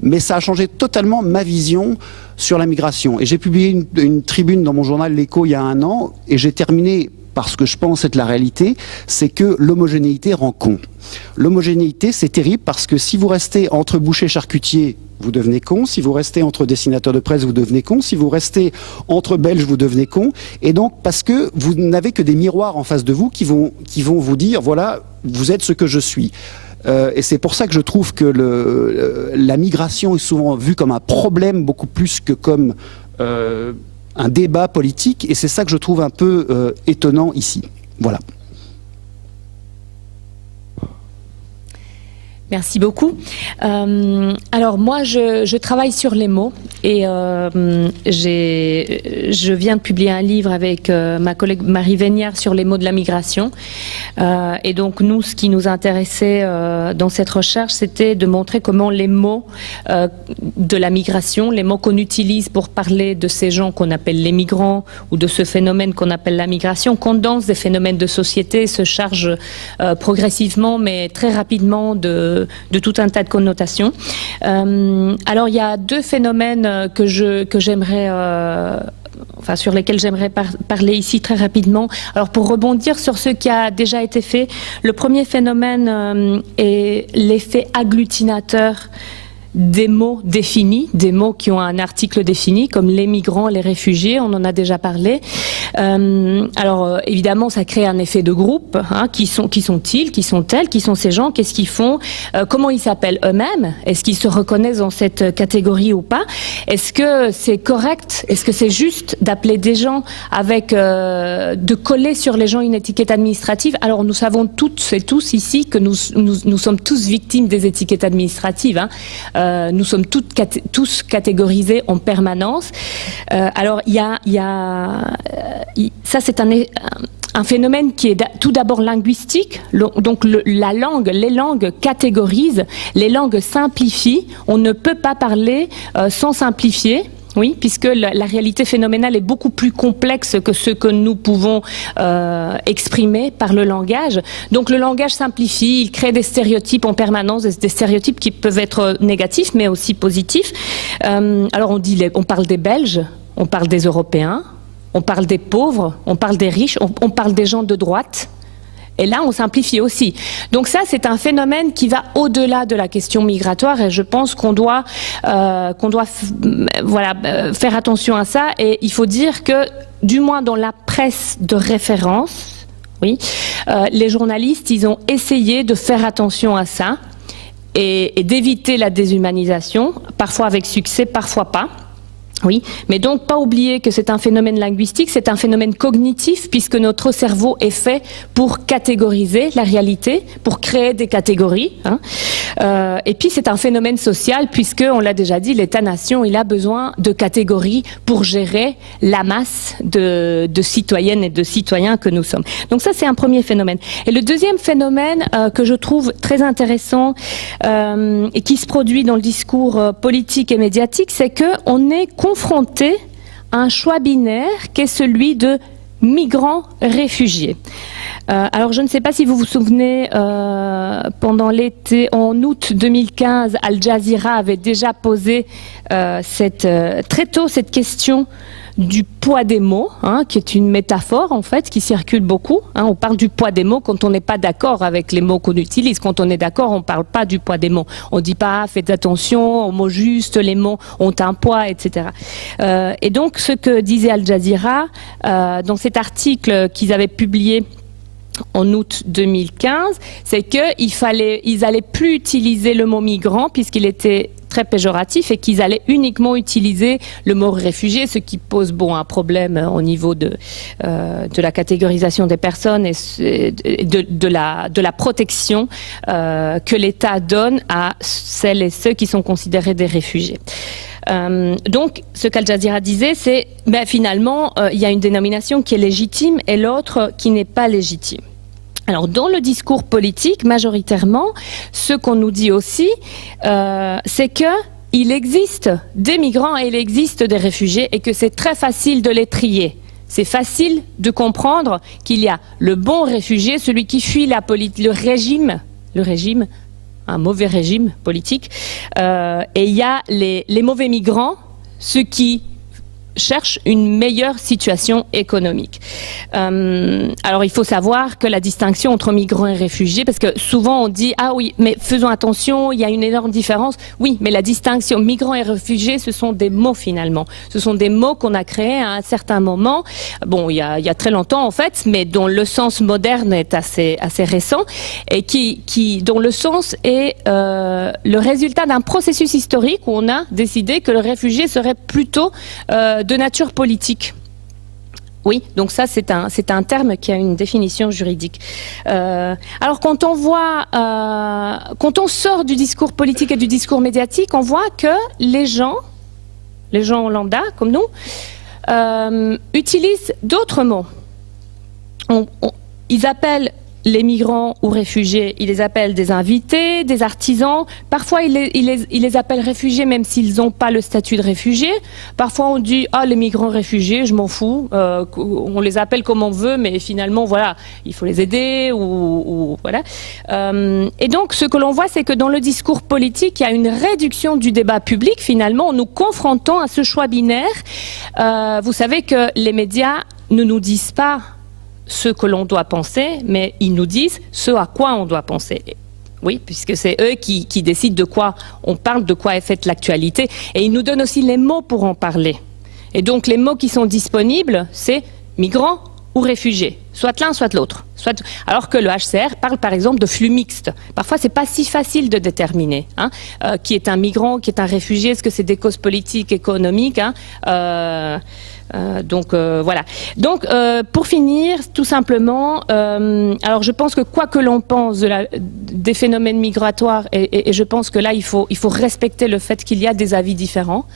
mais ça a changé totalement ma vision sur la migration. Et j'ai publié une tribune dans mon journal L'Écho il y a 1 an, et j'ai terminé par ce que je pense être la réalité, c'est que l'homogénéité rend con. L'homogénéité, c'est terrible parce que si vous restez entre boucher charcutier vous devenez con. Si vous restez entre dessinateurs de presse, vous devenez con. Si vous restez entre Belges, vous devenez con. Et donc, parce que vous n'avez que des miroirs en face de vous qui vont vous dire, voilà, vous êtes ce que je suis. Et c'est pour ça que je trouve que la migration est souvent vue comme un problème beaucoup plus que comme un débat politique. Et c'est ça que je trouve un peu étonnant ici. Voilà. Merci beaucoup. Alors moi, je travaille sur les mots et je viens de publier un livre avec ma collègue Marie Véniard sur les mots de la migration. Et donc nous, ce qui nous intéressait dans cette recherche, c'était de montrer comment les mots de la migration, les mots qu'on utilise pour parler de ces gens qu'on appelle les migrants ou de ce phénomène qu'on appelle la migration, condensent des phénomènes de société, se chargent progressivement mais très rapidement de tout un tas de connotations. Alors il y a deux phénomènes que j'aimerais sur lesquels j'aimerais parler ici très rapidement. Alors pour rebondir sur ce qui a déjà été fait, le premier phénomène est l'effet agglutinateur des mots définis, des mots qui ont un article défini, comme les migrants, les réfugiés, on en a déjà parlé. Alors évidemment, ça crée un effet de groupe. Hein, qui sont-ils, qui sont-elles, qui sont ces gens, qu'est-ce qu'ils font, comment ils s'appellent eux-mêmes, est-ce qu'ils se reconnaissent dans cette catégorie ou pas, est-ce que c'est correct, est-ce que c'est juste d'appeler des gens avec, de coller sur les gens une étiquette administrative. Alors nous savons toutes et tous ici que nous sommes tous victimes des étiquettes administratives. Hein. Nous sommes tous catégorisés en permanence. Alors, ça, c'est un phénomène qui est tout d'abord linguistique. Donc, les langues catégorisent, les langues simplifient. On ne peut pas parler sans simplifier. Oui, puisque la réalité phénoménale est beaucoup plus complexe que ce que nous pouvons exprimer par le langage. Donc le langage simplifie, il crée des stéréotypes en permanence, des stéréotypes qui peuvent être négatifs mais aussi positifs. Alors on parle des Belges, on parle des Européens, on parle des pauvres, on parle des riches, on parle des gens de droite. Et là, on simplifie aussi. Donc ça, c'est un phénomène qui va au-delà de la question migratoire et je pense qu'on doit faire attention à ça. Et il faut dire que, du moins dans la presse de référence, oui, les journalistes, ils ont essayé de faire attention à ça et d'éviter la déshumanisation, parfois avec succès, parfois pas. Oui, mais donc pas oublier que c'est un phénomène linguistique, c'est un phénomène cognitif puisque notre cerveau est fait pour catégoriser la réalité, pour créer des catégories. Hein. Et puis c'est un phénomène social puisque, on l'a déjà dit, l'État-nation, il a besoin de catégories pour gérer la masse de citoyennes et de citoyens que nous sommes. Donc ça, c'est un premier phénomène. Et le deuxième phénomène que je trouve très intéressant et qui se produit dans le discours politique et médiatique, c'est qu'on est confronté à un choix binaire qui est celui de migrants-réfugiés. Alors je ne sais pas si vous vous souvenez, pendant l'été, en août 2015, Al Jazeera avait déjà posé très tôt cette question du poids des mots, hein, qui est une métaphore en fait, qui circule beaucoup. Hein, on parle du poids des mots quand on n'est pas d'accord avec les mots qu'on utilise. Quand on est d'accord, on ne parle pas du poids des mots. On ne dit pas faites attention aux mots justes, les mots ont un poids, etc. Et donc ce que disait Al Jazeera dans cet article qu'ils avaient publié en août 2015, c'est qu'ils allaient plus utiliser le mot migrant puisqu'il était très péjoratif et qu'ils allaient uniquement utiliser le mot réfugié, ce qui pose un problème au niveau de la catégorisation des personnes et de la protection que l'État donne à celles et ceux qui sont considérés des réfugiés. Donc, ce qu'Al Jazeera disait, c'est finalement, il y a une dénomination qui est légitime et l'autre qui n'est pas légitime. Alors, dans le discours politique, majoritairement, ce qu'on nous dit aussi, c'est qu'il existe des migrants et il existe des réfugiés et que c'est très facile de les trier. C'est facile de comprendre qu'il y a le bon réfugié, celui qui fuit le régime, un mauvais régime politique, et il y a les mauvais migrants, ceux qui cherchent une meilleure situation économique. Alors il faut savoir que la distinction entre migrants et réfugiés, parce que souvent on dit ah oui, mais faisons attention, il y a une énorme différence. Oui, mais la distinction migrants et réfugiés, ce sont des mots finalement. Ce sont des mots qu'on a créés à un certain moment, bon il y a très longtemps en fait, mais dont le sens moderne est assez récent et dont le sens est le résultat d'un processus historique où on a décidé que le réfugié serait plutôt de nature politique. Oui, donc ça c'est un terme qui a une définition juridique. Alors quand on sort du discours politique et du discours médiatique, on voit que les gens lambda comme nous, utilisent d'autres mots. Ils appellent les migrants ou réfugiés, ils les appellent des invités, des artisans. Parfois, ils les appellent réfugiés même s'ils n'ont pas le statut de réfugiés. Parfois, on dit « Ah, les migrants réfugiés, je m'en fous. On les appelle comme on veut, mais finalement, voilà, il faut les aider. » ou voilà. Et donc, ce que l'on voit, c'est que dans le discours politique, il y a une réduction du débat public, finalement, en nous confrontant à ce choix binaire. Vous savez que les médias ne nous disent pas ce que l'on doit penser, mais ils nous disent ce à quoi on doit penser. Oui, puisque c'est eux qui décident de quoi on parle, de quoi est faite l'actualité. Et ils nous donnent aussi les mots pour en parler. Et donc les mots qui sont disponibles, c'est migrants ou réfugiés. Soit l'un, soit l'autre. Alors que le HCR parle par exemple de flux mixtes. Parfois, c'est pas si facile de déterminer qui est un migrant, qui est un réfugié, est-ce que c'est des causes politiques, économiques. Voilà. Donc, pour finir, tout simplement, alors je pense que quoi que l'on pense des phénomènes migratoires, et je pense que là, il faut respecter le fait qu'il y a des avis différents,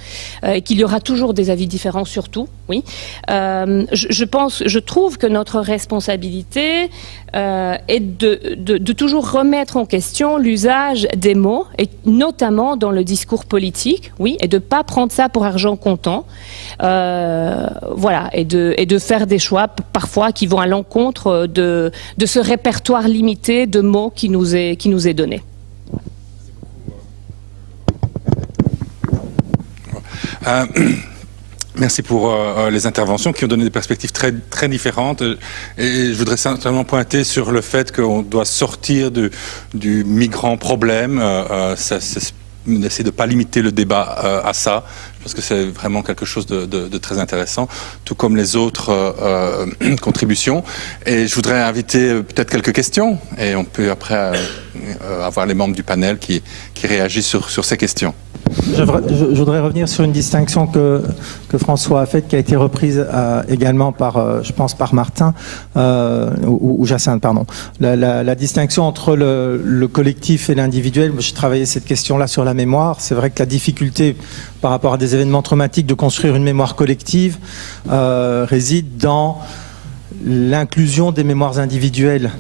et qu'il y aura toujours des avis différents, surtout, oui. Je trouve que notre responsabilité est de toujours remettre en question l'usage des mots, et notamment dans le discours politique, oui, et de ne pas prendre ça pour argent comptant. Voilà, et de faire des choix parfois qui vont à l'encontre de ce répertoire limité de mots qui nous est donné. Merci pour les interventions qui ont donné des perspectives très, très différentes. Et je voudrais simplement pointer sur le fait qu'on doit sortir du migrant problème. Essayer de ne pas limiter le débat à ça. Je pense que c'est vraiment quelque chose de très intéressant, tout comme les autres contributions. Et je voudrais inviter peut-être quelques questions, et on peut après avoir les membres du panel qui réagissent sur ces questions. Je voudrais revenir sur une distinction que François a faite, qui a été reprise également par, je pense, par Martin, ou Jacinthe, pardon. La distinction entre le collectif et l'individuel. J'ai travaillé cette question-là sur la mémoire. C'est vrai que la difficulté par rapport à des événements traumatiques de construire une mémoire collective réside dans l'inclusion des mémoires individuelles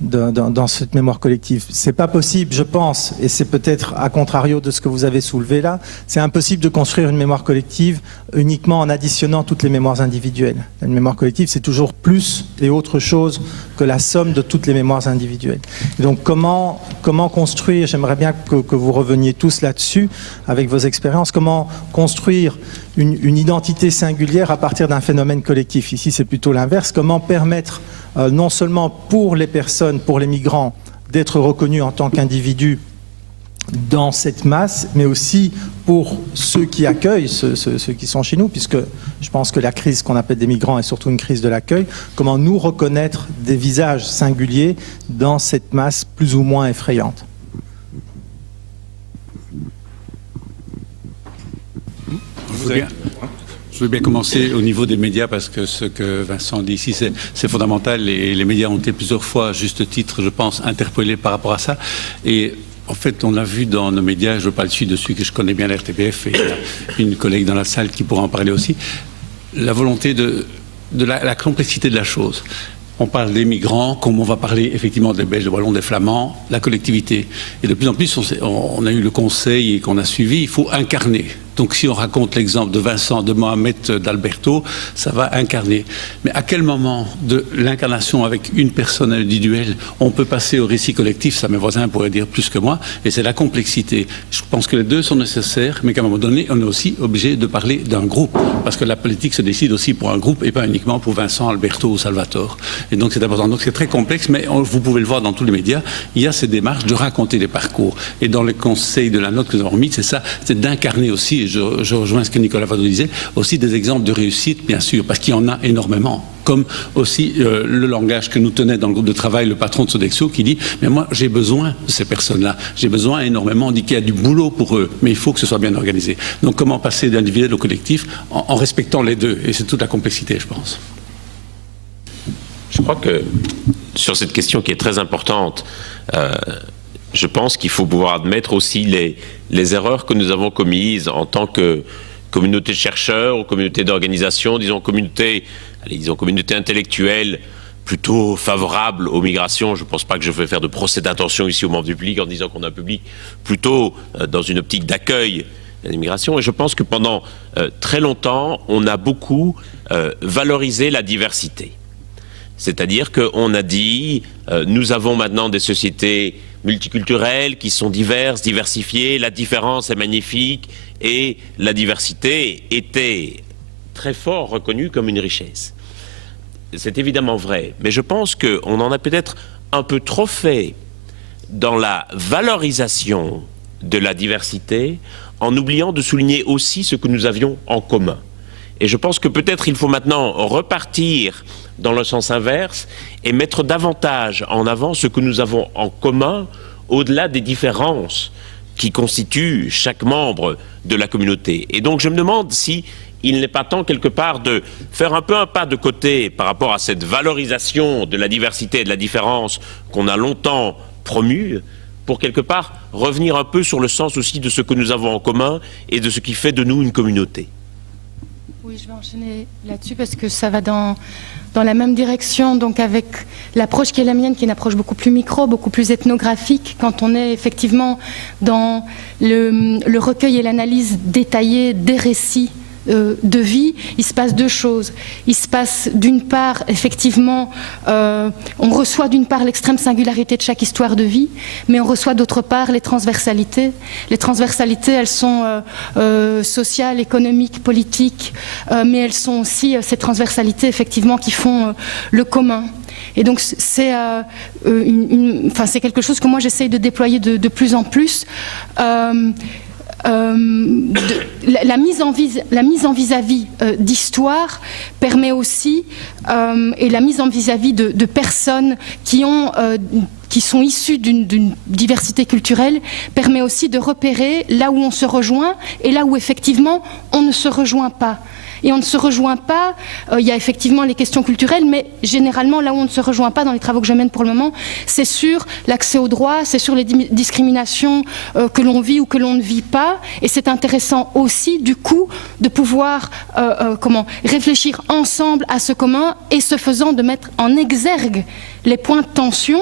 dans cette mémoire collective. C'est pas possible, je pense, et c'est peut-être à contrario de ce que vous avez soulevé là, c'est impossible de construire une mémoire collective uniquement en additionnant toutes les mémoires individuelles. Une mémoire collective, c'est toujours plus et autre chose que la somme de toutes les mémoires individuelles. Et donc comment construire, j'aimerais bien que vous reveniez tous là-dessus avec vos expériences, comment construire une identité singulière à partir d'un phénomène collectif. Ici, c'est plutôt l'inverse. Comment permettre non seulement pour les personnes, pour les migrants, d'être reconnus en tant qu'individus dans cette masse, mais aussi pour ceux qui accueillent, ceux qui sont chez nous, puisque je pense que la crise qu'on appelle des migrants est surtout une crise de l'accueil. Comment nous reconnaître des visages singuliers dans cette masse plus ou moins effrayante? Je veux bien commencer au niveau des médias parce que ce que Vincent dit ici, c'est fondamental et les médias ont été plusieurs fois, à juste titre, je pense, interpellés par rapport à ça. Et en fait, on l'a vu dans nos médias, je ne veux pas le suivre dessus, que je connais bien la RTBF et une collègue dans la salle qui pourra en parler aussi, la volonté de la complexité de la chose. On parle des migrants, comme on va parler effectivement des Belges, des Wallons, des Flamands, la collectivité. Et de plus en plus, on a eu le conseil et qu'on a suivi, il faut incarner Donc si on raconte l'exemple de Vincent, de Mohamed, d'Alberto, ça va incarner. Mais à quel moment de l'incarnation avec une personne individuelle, on peut passer au récit collectif? Ça, mes voisins pourraient dire plus que moi, et c'est la complexité. Je pense que les deux sont nécessaires, mais qu'à un moment donné, on est aussi obligé de parler d'un groupe, parce que la politique se décide aussi pour un groupe et pas uniquement pour Vincent, Alberto ou Salvatore. Et donc c'est important. Donc c'est très complexe, mais vous pouvez le voir dans tous les médias, il y a ces démarches de raconter les parcours. Et dans les conseils de la note que nous avons mis, c'est ça, c'est d'incarner aussi, et je rejoins ce que Nicolas Vadot disait, aussi des exemples de réussite, bien sûr, parce qu'il y en a énormément. Comme aussi le langage que nous tenait dans le groupe de travail le patron de Sodexo qui dit « Mais moi, j'ai besoin de ces personnes-là. J'ai besoin énormément. On dit qu'il y a du boulot pour eux, mais il faut que ce soit bien organisé. » Donc comment passer d'individuel au collectif en respectant les deux? Et c'est toute la complexité, je pense. Je crois que sur cette question qui est très importante, je pense qu'il faut pouvoir admettre aussi les erreurs que nous avons commises en tant que communauté de chercheurs ou communauté d'organisation, disons communauté intellectuelle plutôt favorable aux migrations. Je ne pense pas que je vais faire de procès d'intention ici aux membres du public en disant qu'on a un public plutôt dans une optique d'accueil des migrations. Et je pense que pendant très longtemps, on a beaucoup valorisé la diversité. C'est-à-dire qu'on a dit, nous avons maintenant des sociétés multiculturelles qui sont diverses, diversifiées, la différence est magnifique et la diversité était très fort reconnue comme une richesse. C'est évidemment vrai, mais je pense qu'on en a peut-être un peu trop fait dans la valorisation de la diversité en oubliant de souligner aussi ce que nous avions en commun. Et je pense que peut-être il faut maintenant repartir dans le sens inverse et mettre davantage en avant ce que nous avons en commun au-delà des différences qui constituent chaque membre de la communauté. Et donc je me demande si il n'est pas temps quelque part de faire un peu un pas de côté par rapport à cette valorisation de la diversité et de la différence qu'on a longtemps promue, pour quelque part revenir un peu sur le sens aussi de ce que nous avons en commun et de ce qui fait de nous une communauté. Oui, je vais enchaîner là-dessus parce que ça va dans la même direction, donc avec l'approche qui est la mienne, qui est une approche beaucoup plus micro, beaucoup plus ethnographique, quand on est effectivement dans le recueil et l'analyse détaillée des récits de vie. Il se passe deux choses. Il se passe d'une part, effectivement, on reçoit d'une part l'extrême singularité de chaque histoire de vie, mais on reçoit d'autre part les transversalités. Les transversalités, elles sont sociales, économiques, politiques, mais elles sont aussi ces transversalités, effectivement, qui font le commun. Et donc c'est c'est quelque chose que moi j'essaye de déployer de plus en plus. La mise en vis-à-vis d'histoire permet aussi, et la mise en vis-à-vis de personnes qui sont issues d'une diversité culturelle permet aussi de repérer là où on se rejoint et là où effectivement on ne se rejoint pas. Et on ne se rejoint pas, il y a effectivement les questions culturelles, mais généralement là où on ne se rejoint pas dans les travaux que je mène pour le moment, c'est sur l'accès aux droits, c'est sur les discriminations que l'on vit ou que l'on ne vit pas. Et c'est intéressant aussi du coup de pouvoir réfléchir ensemble à ce commun et ce faisant de mettre en exergue les points de tension,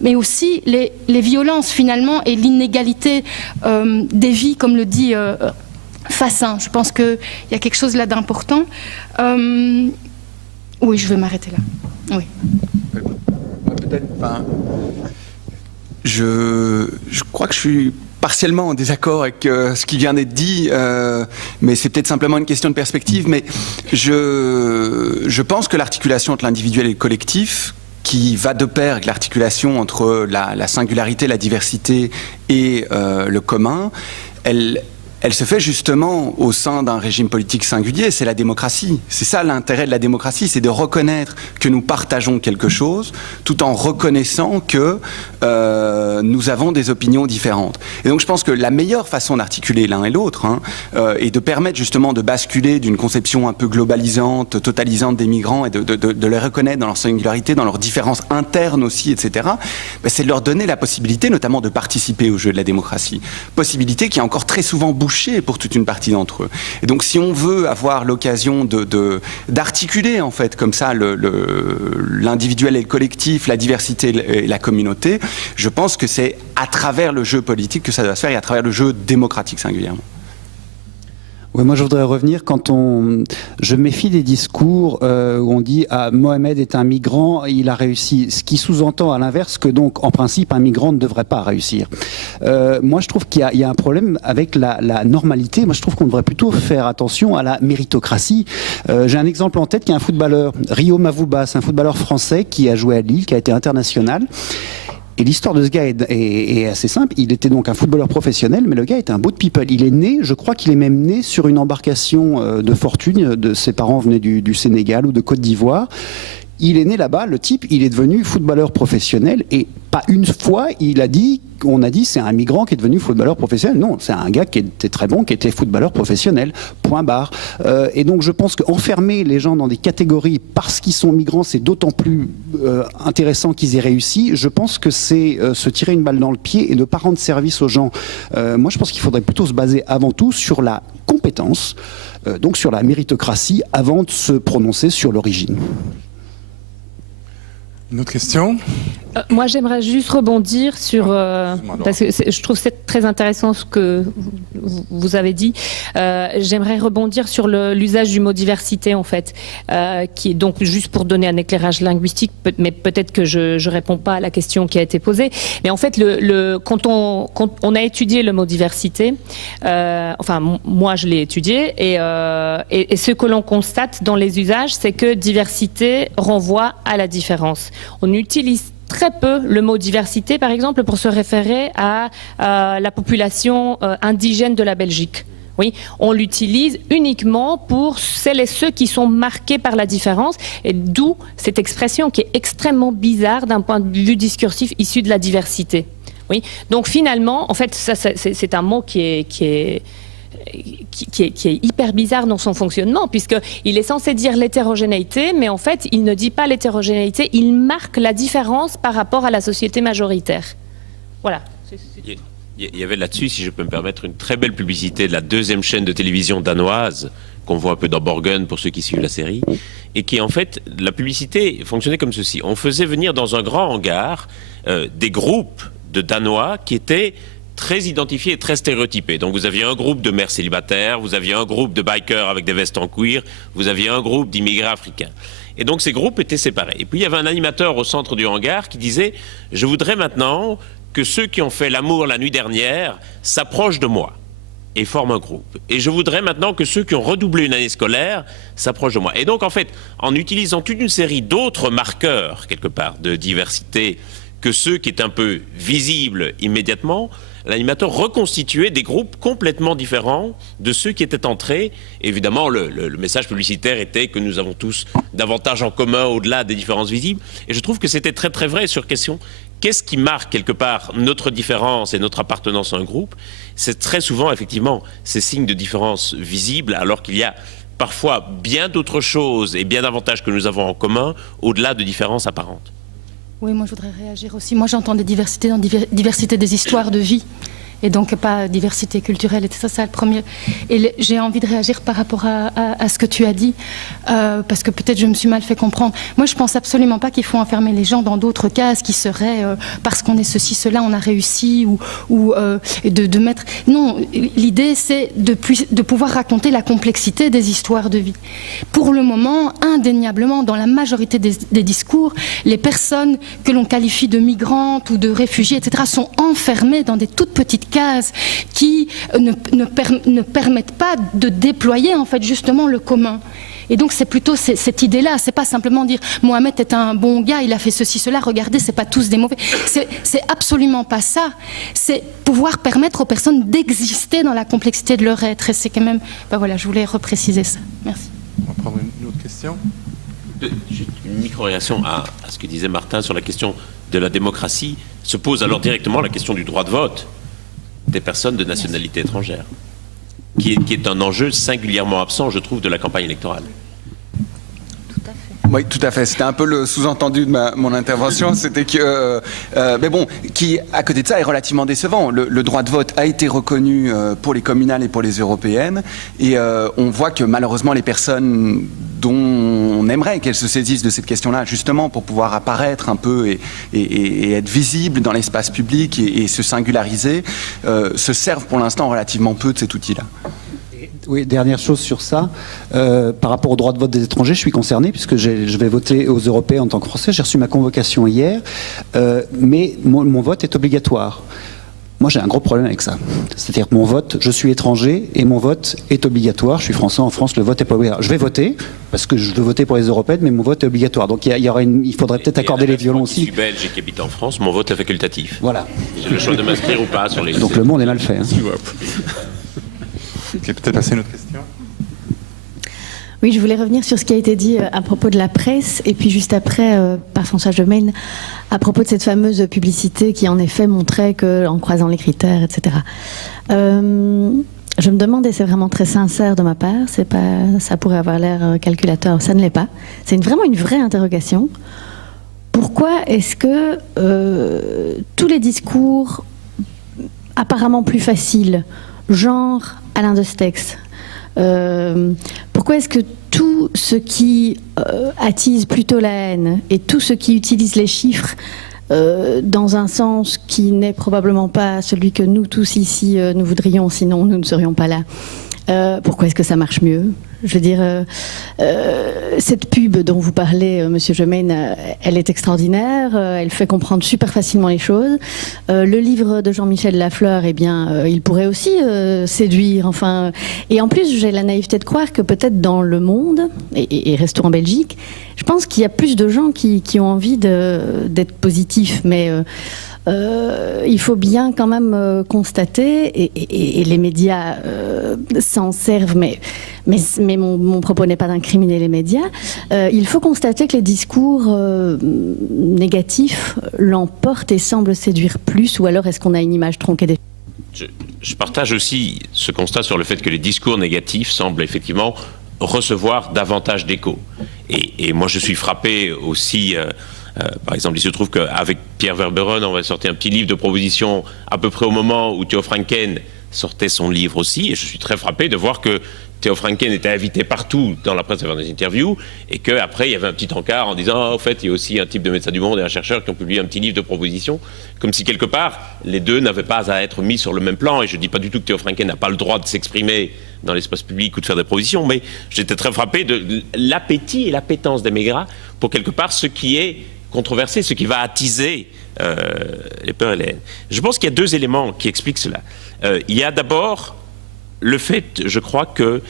mais aussi les violences finalement et l'inégalité des vies, comme le dit Fassin. Je pense qu'il y a quelque chose là d'important. Oui, je vais m'arrêter là. Oui. Peut-être, je crois que je suis partiellement en désaccord avec ce qui vient d'être dit, mais c'est peut-être simplement une question de perspective. Mais je pense que l'articulation entre l'individuel et le collectif, qui va de pair avec l'articulation entre la singularité, la diversité et le commun, elle se fait justement au sein d'un régime politique singulier, c'est la démocratie. C'est ça l'intérêt de la démocratie, c'est de reconnaître que nous partageons quelque chose, tout en reconnaissant que nous avons des opinions différentes. Et donc je pense que la meilleure façon d'articuler l'un et l'autre, et de permettre justement de basculer d'une conception un peu globalisante, totalisante des migrants, et de les reconnaître dans leur singularité, dans leurs différences internes aussi, etc., c'est de leur donner la possibilité notamment de participer au jeu de la démocratie. Possibilité qui est encore très souvent bouchée pour toute une partie d'entre eux. Et donc si on veut avoir l'occasion d'articuler en fait comme ça l'individuel et le collectif, la diversité et la communauté, je pense que c'est à travers le jeu politique que ça doit se faire et à travers le jeu démocratique singulièrement. Oui, moi je voudrais revenir je méfie des discours où on dit Mohamed est un migrant, il a réussi, ce qui sous-entend à l'inverse que donc en principe un migrant ne devrait pas réussir. Moi je trouve qu'il y a un problème avec la normalité. Moi je trouve qu'on devrait plutôt faire attention à la méritocratie. J'ai un exemple en tête qui est un footballeur, Rio Mavouba, c'est un footballeur français qui a joué à Lille, qui a été international. Et l'histoire de ce gars est assez simple. Il était donc un footballeur professionnel, mais le gars était un boat people. Il est né, je crois qu'il est même né sur une embarcation de fortune. Ses parents venaient du Sénégal ou de Côte d'Ivoire. Il est né là-bas, le type, il est devenu footballeur professionnel et pas une fois on a dit c'est un migrant qui est devenu footballeur professionnel. Non, c'est un gars qui était très bon, qui était footballeur professionnel, point barre. Et donc je pense qu'enfermer les gens dans des catégories parce qu'ils sont migrants, c'est d'autant plus intéressant qu'ils aient réussi. Je pense que c'est se tirer une balle dans le pied et ne pas rendre service aux gens. Moi je pense qu'il faudrait plutôt se baser avant tout sur la compétence, donc sur la méritocratie, avant de se prononcer sur l'origine. Une autre question? Moi, j'aimerais juste rebondir sur parce que je trouve c'est très intéressant ce que vous avez dit. J'aimerais rebondir sur l'usage du mot diversité en fait, qui est donc juste pour donner un éclairage linguistique, mais peut-être que je réponds pas à la question qui a été posée. Mais en fait, quand on a étudié le mot diversité, enfin moi je l'ai étudié et ce que l'on constate dans les usages, c'est que diversité renvoie à la différence. On utilise très peu le mot diversité, par exemple, pour se référer à la population indigène de la Belgique. Oui, on l'utilise uniquement pour celles et ceux qui sont marqués par la différence, et d'où cette expression qui est extrêmement bizarre d'un point de vue discursif issu de la diversité. Oui, donc finalement, en fait, ça, c'est un mot qui est hyper bizarre dans son fonctionnement, puisqu'il est censé dire l'hétérogénéité, mais en fait, il ne dit pas l'hétérogénéité, il marque la différence par rapport à la société majoritaire. Voilà. Il y avait là-dessus, si je peux me permettre, une très belle publicité de la deuxième chaîne de télévision danoise, qu'on voit un peu dans Borgen pour ceux qui suivent la série, et qui, en fait, la publicité fonctionnait comme ceci. On faisait venir dans un grand hangar des groupes de Danois qui étaient très identifiés et très stéréotypés. Donc vous aviez un groupe de mères célibataires, vous aviez un groupe de bikers avec des vestes en cuir, vous aviez un groupe d'immigrés africains. Et donc ces groupes étaient séparés. Et puis il y avait un animateur au centre du hangar qui disait « Je voudrais maintenant que ceux qui ont fait l'amour la nuit dernière s'approchent de moi et forment un groupe. Et je voudrais maintenant que ceux qui ont redoublé une année scolaire s'approchent de moi. » Et donc en fait, en utilisant toute une série d'autres marqueurs, quelque part, de diversité que ceux qui étaient un peu visibles immédiatement, l'animateur reconstituait des groupes complètement différents de ceux qui étaient entrés. Évidemment, le message publicitaire était que nous avons tous davantage en commun au-delà des différences visibles. Et je trouve que c'était très très vrai sur question qu'est-ce qui marque quelque part notre différence et notre appartenance à un groupe. C'est très souvent effectivement ces signes de différence visibles, alors qu'il y a parfois bien d'autres choses et bien davantage que nous avons en commun au-delà de différences apparentes. Oui, moi je voudrais réagir aussi. Moi j'entends des diversités dans diversité des histoires de vie. Et donc pas diversité culturelle, et c'est ça le premier. Et j'ai envie de réagir par rapport à ce que tu as dit, parce que peut-être je me suis mal fait comprendre. Moi je pense absolument pas qu'il faut enfermer les gens dans d'autres cases qui seraient parce qu'on est ceci, cela, on a réussi, ou de mettre... Non, l'idée c'est de pouvoir raconter la complexité des histoires de vie. Pour le moment, indéniablement, dans la majorité des discours, les personnes que l'on qualifie de migrantes ou de réfugiés, etc., sont enfermées dans des toutes petites cases qui ne permettent pas de déployer en fait justement le commun. Et donc c'est plutôt cette idée-là, c'est pas simplement dire Mohamed est un bon gars, il a fait ceci, cela, regardez, c'est pas tous des mauvais. C'est absolument pas ça. C'est pouvoir permettre aux personnes d'exister dans la complexité de leur être. Et c'est quand même, ben voilà, je voulais repréciser ça. Merci. On va prendre une autre question. Juste une micro-réaction à ce que disait Martin sur la question de la démocratie. Se pose alors directement la question du droit de vote des personnes de nationalité étrangère, qui est un enjeu singulièrement absent, je trouve, de la campagne électorale. Oui, tout à fait. C'était un peu le sous-entendu de mon intervention. C'était que, mais bon, qui, à côté de ça, est relativement décevant. Le droit de vote a été reconnu pour les communales et pour les européennes. Et on voit que malheureusement, les personnes dont on aimerait qu'elles se saisissent de cette question-là, justement, pour pouvoir apparaître un peu et être visibles dans l'espace public et se singulariser, se servent pour l'instant relativement peu de cet outil-là. Oui, dernière chose sur ça. Par rapport au droit de vote des étrangers, je suis concerné puisque je vais voter aux Européens en tant que Français. J'ai reçu ma convocation hier, mais mon vote est obligatoire. Moi, j'ai un gros problème avec ça. C'est-à-dire que mon vote, je suis étranger et mon vote est obligatoire. Je suis français, en France, le vote est pas obligatoire. Je vais voter parce que je veux voter pour les européennes, mais mon vote est obligatoire. Donc il faudrait peut-être accorder les violons aussi. Je suis belge et qui habite en France, mon vote est facultatif. Voilà. J'ai le choix de m'inscrire ou pas sur les listes. Donc le monde est mal fait. Hein. Ok, peut-être passer à une autre question. Oui, je voulais revenir sur ce qui a été dit à propos de la presse, et puis juste après, par François Jemaine, à propos de cette fameuse publicité qui en effet montrait qu'en croisant les critères, etc. Je me demande, et c'est vraiment très sincère de ma part, c'est pas, ça pourrait avoir l'air calculateur, ça ne l'est pas. C'est vraiment une vraie interrogation. Pourquoi est-ce que tous les discours apparemment plus faciles, genre Alain Destex, pourquoi est-ce que tout ce qui attise plutôt la haine et tout ce qui utilise les chiffres dans un sens qui n'est probablement pas celui que nous tous ici nous voudrions, sinon nous ne serions pas là, pourquoi est-ce que ça marche mieux ? Je veux dire, cette pub dont vous parlez, Monsieur Jemaine, elle est extraordinaire, elle fait comprendre super facilement les choses. Le livre de Jean-Michel Lafleur, eh bien, il pourrait aussi séduire. Enfin, et en plus, j'ai la naïveté de croire que peut-être dans le monde, et restons en Belgique, je pense qu'il y a plus de gens qui ont envie d'être positifs, mais il faut bien quand même constater, et les médias s'en servent, mais mon propos n'est pas d'incriminer les médias, il faut constater que les discours négatifs l'emportent et semblent séduire plus, ou alors est-ce qu'on a une image tronquée des... Je partage aussi ce constat sur le fait que les discours négatifs semblent effectivement recevoir davantage d'écho. Et moi je suis frappé aussi... par exemple, il se trouve qu'avec Pierre Verberon, on va sortir un petit livre de propositions à peu près au moment où Theo Franken sortait son livre aussi. Et je suis très frappé de voir que Theo Franken était invité partout dans la presse à faire des interviews et qu'après, il y avait un petit encart en disant « Ah, au fait, il y a aussi un type de médecin du monde et un chercheur qui ont publié un petit livre de propositions. » Comme si, quelque part, les deux n'avaient pas à être mis sur le même plan. Et je ne dis pas du tout que Theo Franken n'a pas le droit de s'exprimer dans l'espace public ou de faire des propositions, mais j'étais très frappé de l'appétit et l'appétence des médias pour, quelque part, ce qui est controversé, ce qui va attiser les peurs et les haines. Je pense qu'il y a deux éléments qui expliquent cela. Il y a d'abord le fait, je crois, que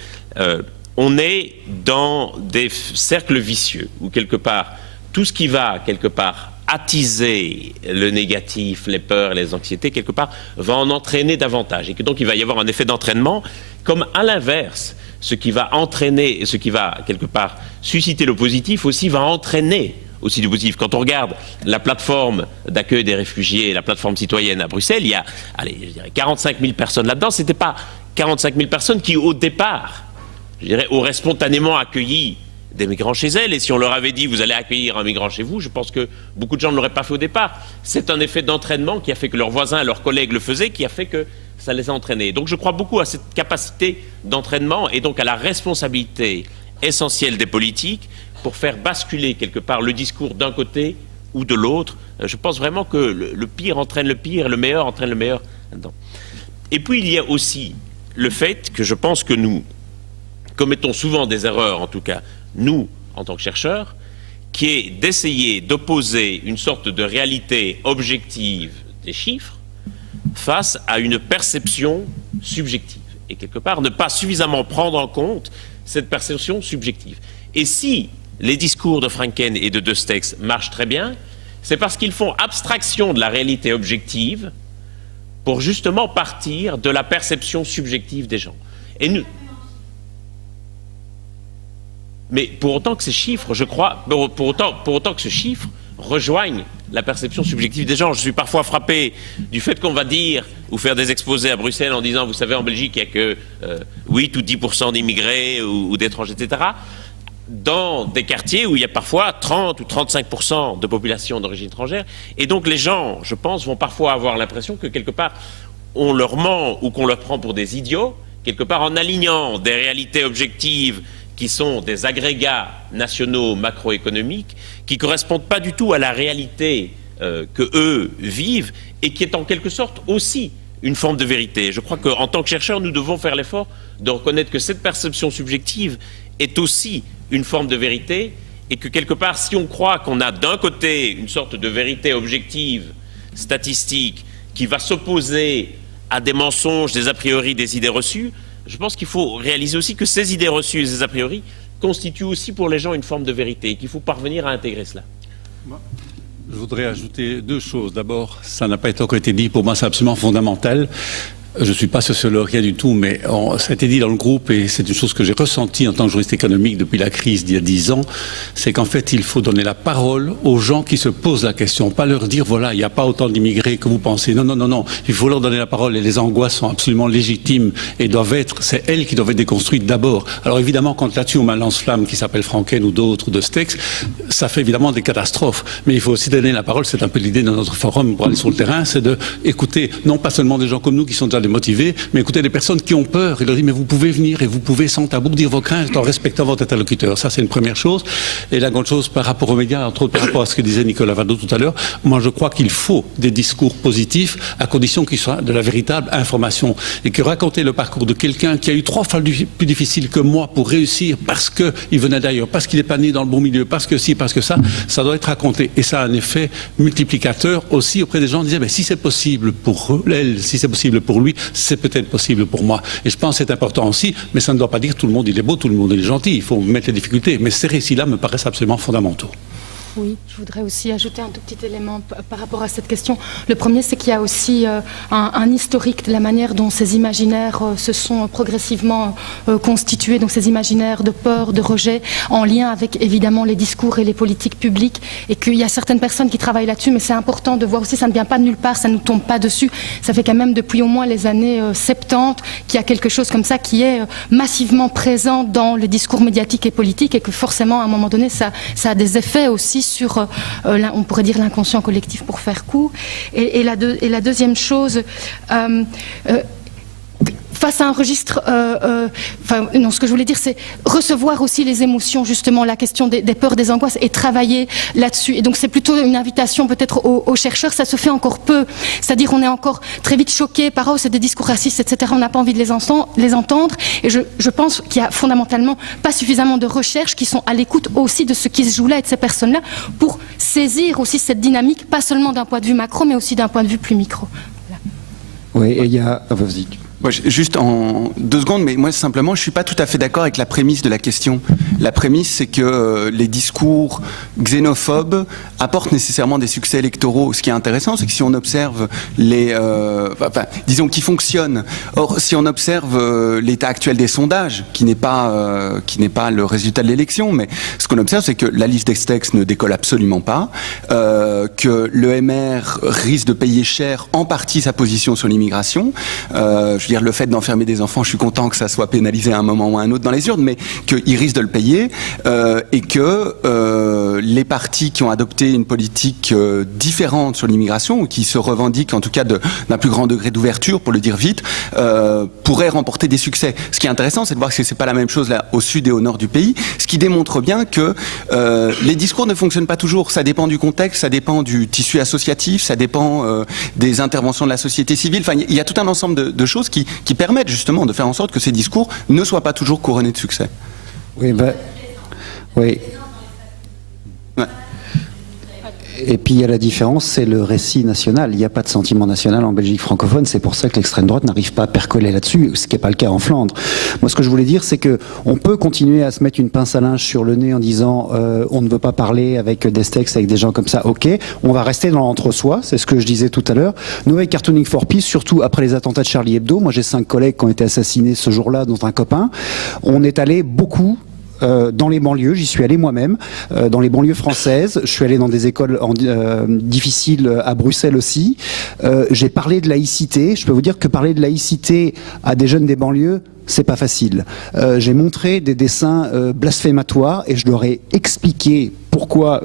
on est dans des cercles vicieux, où quelque part, tout ce qui va, quelque part, attiser le négatif, les peurs et les anxiétés, quelque part, va en entraîner davantage. Et que donc, il va y avoir un effet d'entraînement, comme à l'inverse, ce qui va entraîner et ce qui va, quelque part, susciter le positif aussi va entraîner aussi du positif. Quand on regarde la plateforme d'accueil des réfugiés, la plateforme citoyenne à Bruxelles, il y a, allez, je dirais 45 000 personnes là-dedans. C'était pas 45 000 personnes qui, au départ, je dirais, auraient spontanément accueilli des migrants chez elles. Et si on leur avait dit, vous allez accueillir un migrant chez vous, je pense que beaucoup de gens ne l'auraient pas fait au départ. C'est un effet d'entraînement qui a fait que leurs voisins, leurs collègues le faisaient, qui a fait que ça les a entraînés. Donc je crois beaucoup à cette capacité d'entraînement et donc à la responsabilité essentielle des politiques pour faire basculer quelque part le discours d'un côté ou de l'autre. Je pense vraiment que le pire entraîne le pire et le meilleur entraîne le meilleur là-dedans. Et puis il y a aussi le fait que je pense que nous commettons souvent des erreurs, en tout cas nous en tant que chercheurs, qui est d'essayer d'opposer une sorte de réalité objective des chiffres face à une perception subjective. Et quelque part ne pas suffisamment prendre en compte cette perception subjective. Et si les discours de Franken et de Destex marchent très bien, c'est parce qu'ils font abstraction de la réalité objective pour justement partir de la perception subjective des gens. Et nous... Mais pour autant que ces chiffres, je crois, pour autant que ce chiffre rejoigne la perception subjective des gens. Je suis parfois frappé du fait qu'on va dire ou faire des exposés à Bruxelles en disant, vous savez, en Belgique, il n'y a que 8 ou 10% d'immigrés ou d'étrangers, etc., dans des quartiers où il y a parfois 30 ou 35% de population d'origine étrangère. Et donc les gens, je pense, vont parfois avoir l'impression que quelque part, on leur ment ou qu'on leur prend pour des idiots, quelque part en alignant des réalités objectives qui sont des agrégats nationaux macroéconomiques, qui ne correspondent pas du tout à la réalité que eux vivent et qui est en quelque sorte aussi une forme de vérité. Je crois qu'en tant que chercheurs, nous devons faire l'effort de reconnaître que cette perception subjective est aussi une forme de vérité et que quelque part, si on croit qu'on a d'un côté une sorte de vérité objective, statistique, qui va s'opposer à des mensonges, des a priori, des idées reçues, je pense qu'il faut réaliser aussi que ces idées reçues et ces a priori constituent aussi pour les gens une forme de vérité et qu'il faut parvenir à intégrer cela. Je voudrais ajouter deux choses. D'abord, ça n'a pas encore été dit, pour moi c'est absolument fondamental. Je ne suis pas sociologue, rien du tout, mais ça a été dit dans le groupe et c'est une chose que j'ai ressentie en tant que juriste économique depuis la crise d'il y a 10 ans, c'est qu'en fait il faut donner la parole aux gens qui se posent la question, pas leur dire voilà, il n'y a pas autant d'immigrés que vous pensez. Non, non, non, non, il faut leur donner la parole et les angoisses sont absolument légitimes et c'est elles qui doivent être déconstruites d'abord. Alors évidemment, quand là-dessus on met un lance-flamme qui s'appelle Franken ou d'autres de Stex, ça fait évidemment des catastrophes, mais il faut aussi donner la parole, c'est un peu l'idée de notre forum pour aller sur le terrain, c'est de écouter non pas seulement des gens comme nous qui sont déjà démotivés, mais écoutez des personnes qui ont peur et leur dire mais vous pouvez venir et vous pouvez sans tabou dire vos craintes en respectant votre interlocuteur. Ça c'est une première chose. Et la grande chose par rapport aux médias, entre autres par rapport à ce que disait Nicolas Vado tout à l'heure, moi je crois qu'il faut des discours positifs à condition qu'ils soient de la véritable information et que raconter le parcours de quelqu'un qui a eu 3 fois plus difficile que moi pour réussir parce qu'il venait d'ailleurs, parce qu'il n'est pas né dans le bon milieu, parce que si, parce que ça doit être raconté et ça a un effet multiplicateur aussi auprès des gens. On disait mais si c'est possible pour elle, si c'est possible pour lui, c'est peut-être possible pour moi. Et je pense que c'est important aussi, mais ça ne doit pas dire tout le monde il est beau, tout le monde il est gentil, il faut mettre les difficultés. Mais ces récits-là me paraissent absolument fondamentaux. Oui, je voudrais aussi ajouter un tout petit élément par rapport à cette question. Le premier, c'est qu'il y a aussi un historique de la manière dont ces imaginaires se sont progressivement constitués, donc ces imaginaires de peur, de rejet, en lien avec évidemment les discours et les politiques publiques, et qu'il y a certaines personnes qui travaillent là-dessus, mais c'est important de voir aussi, ça ne vient pas de nulle part, ça ne nous tombe pas dessus. Ça fait quand même depuis au moins les années 70 qu'il y a quelque chose comme ça qui est massivement présent dans le discours médiatique et politique, et que forcément, à un moment donné, ça a des effets aussi sur, on pourrait dire, l'inconscient collectif pour faire court. Et la deuxième chose, face à un registre, ce que je voulais dire, c'est recevoir aussi les émotions, justement, la question des peurs, des angoisses, et travailler là-dessus. Et donc, c'est plutôt une invitation peut-être aux chercheurs. Ça se fait encore peu. C'est-à-dire, on est encore très vite choqué par c'est des discours racistes, etc. On n'a pas envie de les entendre. Et je pense qu'il y a fondamentalement pas suffisamment de recherches qui sont à l'écoute aussi de ce qui se joue là et de ces personnes-là pour saisir aussi cette dynamique, pas seulement d'un point de vue macro, mais aussi d'un point de vue plus micro. Voilà. Oui, et il y a... vas-y. Moi, juste en 2 secondes, mais moi simplement, je suis pas tout à fait d'accord avec la prémisse de la question. La prémisse, c'est que les discours xénophobes apportent nécessairement des succès électoraux. Ce qui est intéressant, c'est que si on observe disons qui fonctionnent. Or, si on observe l'état actuel des sondages, qui n'est pas le résultat de l'élection, mais ce qu'on observe, c'est que la liste des Stex ne décolle absolument pas, que le MR risque de payer cher en partie sa position sur l'immigration. Je veux dire, le fait d'enfermer des enfants, je suis content que ça soit pénalisé à un moment ou à un autre dans les urnes, mais qu'ils risquent de le payer et que les partis qui ont adopté une politique différente sur l'immigration ou qui se revendiquent en tout cas d'un plus grand degré d'ouverture, pour le dire vite, pourraient remporter des succès. Ce qui est intéressant, c'est de voir que c'est pas la même chose là au sud et au nord du pays, ce qui démontre bien que les discours ne fonctionnent pas toujours. Ça dépend du contexte, ça dépend du tissu associatif, ça dépend des interventions de la société civile. Enfin, il y a tout un ensemble de choses qui permettent justement de faire en sorte que ces discours ne soient pas toujours couronnés de succès. Oui, oui. Ouais. Et puis il y a la différence, c'est le récit national. Il n'y a pas de sentiment national en Belgique francophone. C'est pour ça que l'extrême droite n'arrive pas à percoler là-dessus, ce qui n'est pas le cas en Flandre. Moi, ce que je voulais dire, c'est que on peut continuer à se mettre une pince à linge sur le nez en disant on ne veut pas parler avec des Stex, avec des gens comme ça. Ok, on va rester dans l'entre-soi. C'est ce que je disais tout à l'heure. Nous, avec Cartooning for Peace, surtout après les attentats de Charlie Hebdo, moi j'ai 5 collègues qui ont été assassinés ce jour-là, dont un copain. On est allé beaucoup dans les banlieues, j'y suis allé moi-même, dans les banlieues françaises, je suis allé dans des écoles difficiles à Bruxelles aussi, j'ai parlé de laïcité, je peux vous dire que parler de laïcité à des jeunes des banlieues, c'est pas facile. J'ai montré des dessins blasphématoires et je leur ai expliqué pourquoi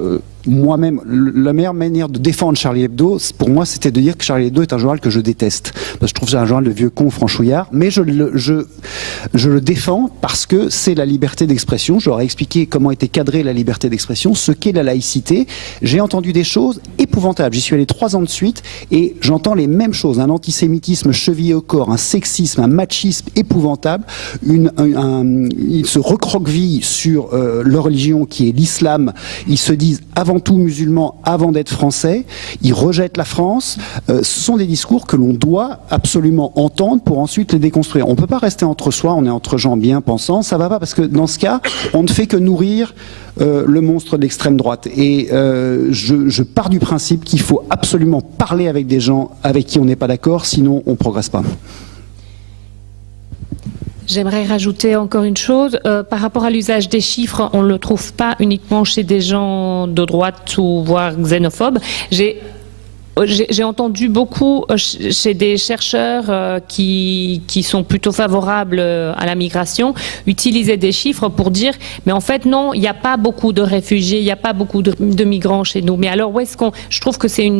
moi-même, la meilleure manière de défendre Charlie Hebdo, pour moi, c'était de dire que Charlie Hebdo est un journal que je déteste. Parce que je trouve que c'est un journal de vieux cons franchouillards, mais je le défends parce que c'est la liberté d'expression. Je leur ai expliqué comment était cadrée la liberté d'expression, ce qu'est la laïcité. J'ai entendu des choses épouvantables. J'y suis allé 3 ans de suite et j'entends les mêmes choses. Un antisémitisme chevillé au corps, un sexisme, un machisme épouvantable. Ils se recroquevillent sur leur religion qui est l'islam. Ils se disent avant tout musulmans avant d'être français. Ils rejettent la France. Ce sont des discours que l'on doit absolument entendre pour ensuite les déconstruire. On ne peut pas rester entre soi, on est entre gens bien pensants. Ça va pas parce que dans ce cas, on ne fait que nourrir le monstre de l'extrême droite. Et je pars du principe qu'il faut absolument parler avec des gens avec qui on n'est pas d'accord, sinon on ne progresse pas. J'aimerais rajouter encore une chose. Par rapport à l'usage des chiffres, on ne le trouve pas uniquement chez des gens de droite ou voire xénophobes. J'ai entendu beaucoup chez des chercheurs qui sont plutôt favorables à la migration utiliser des chiffres pour dire mais en fait non, il n'y a pas beaucoup de réfugiés, il n'y a pas beaucoup de migrants chez nous. Mais alors où est-ce qu'on... Je trouve que c'est